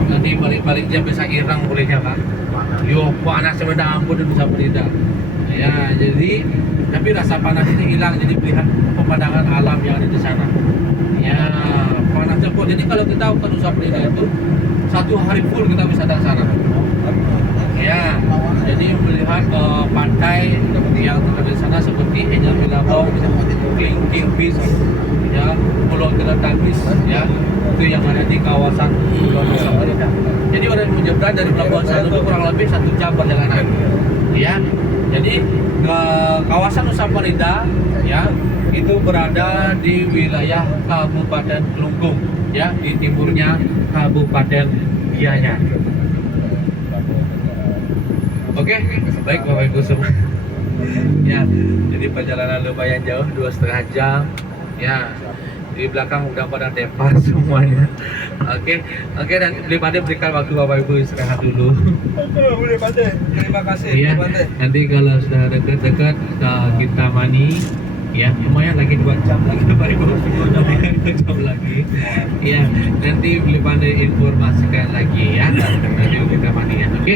nanti balik-balik jam bisa irang bolehnya Pak. Yo, panasnya minta ampun di Nusa Penida. Ya, jadi tapi rasa panas ini hilang, jadi melihat pemandangan alam yang ada di sana. Ya, panasnya pun. Jadi kalau kita ke Nusa Penida itu 1 hari full kita bisa ke sana. Ya, jadi melihat pantai yang ada di sana seperti Angel Billabong, King Beach, ya, Pulau Teletabis, ya, itu yang ada di kawasan Pulau Nusa Penida. Jadi orang yang menyeberang dari Pelabuhan Sanur itu kurang lebih 1 jam perjalanan. Ya, jadi ke kawasan Nusa Penida, ya, itu berada di wilayah Kabupaten Kelungkung, ya, di timurnya Kabupaten Gianyar. Oke, baik Bapak Ibu semua. Ya, jadi perjalanan lumayan jauh, 2,5 jam. Ya, di belakang udah pada tepar semuanya. Oke, dan Beli Pade berikan waktu Bapak Ibu istirahat dulu. Boleh Pade. Terima kasih Iya, Pade. nanti kalau sudah dekat-dekat kita mani. Ya, lumayan lagi 2 jam lagi Bapak Ibu. 2 jam lagi. Ya, nanti Beli Pade informasikan lagi ya. Nanti kita mani ya. Oke.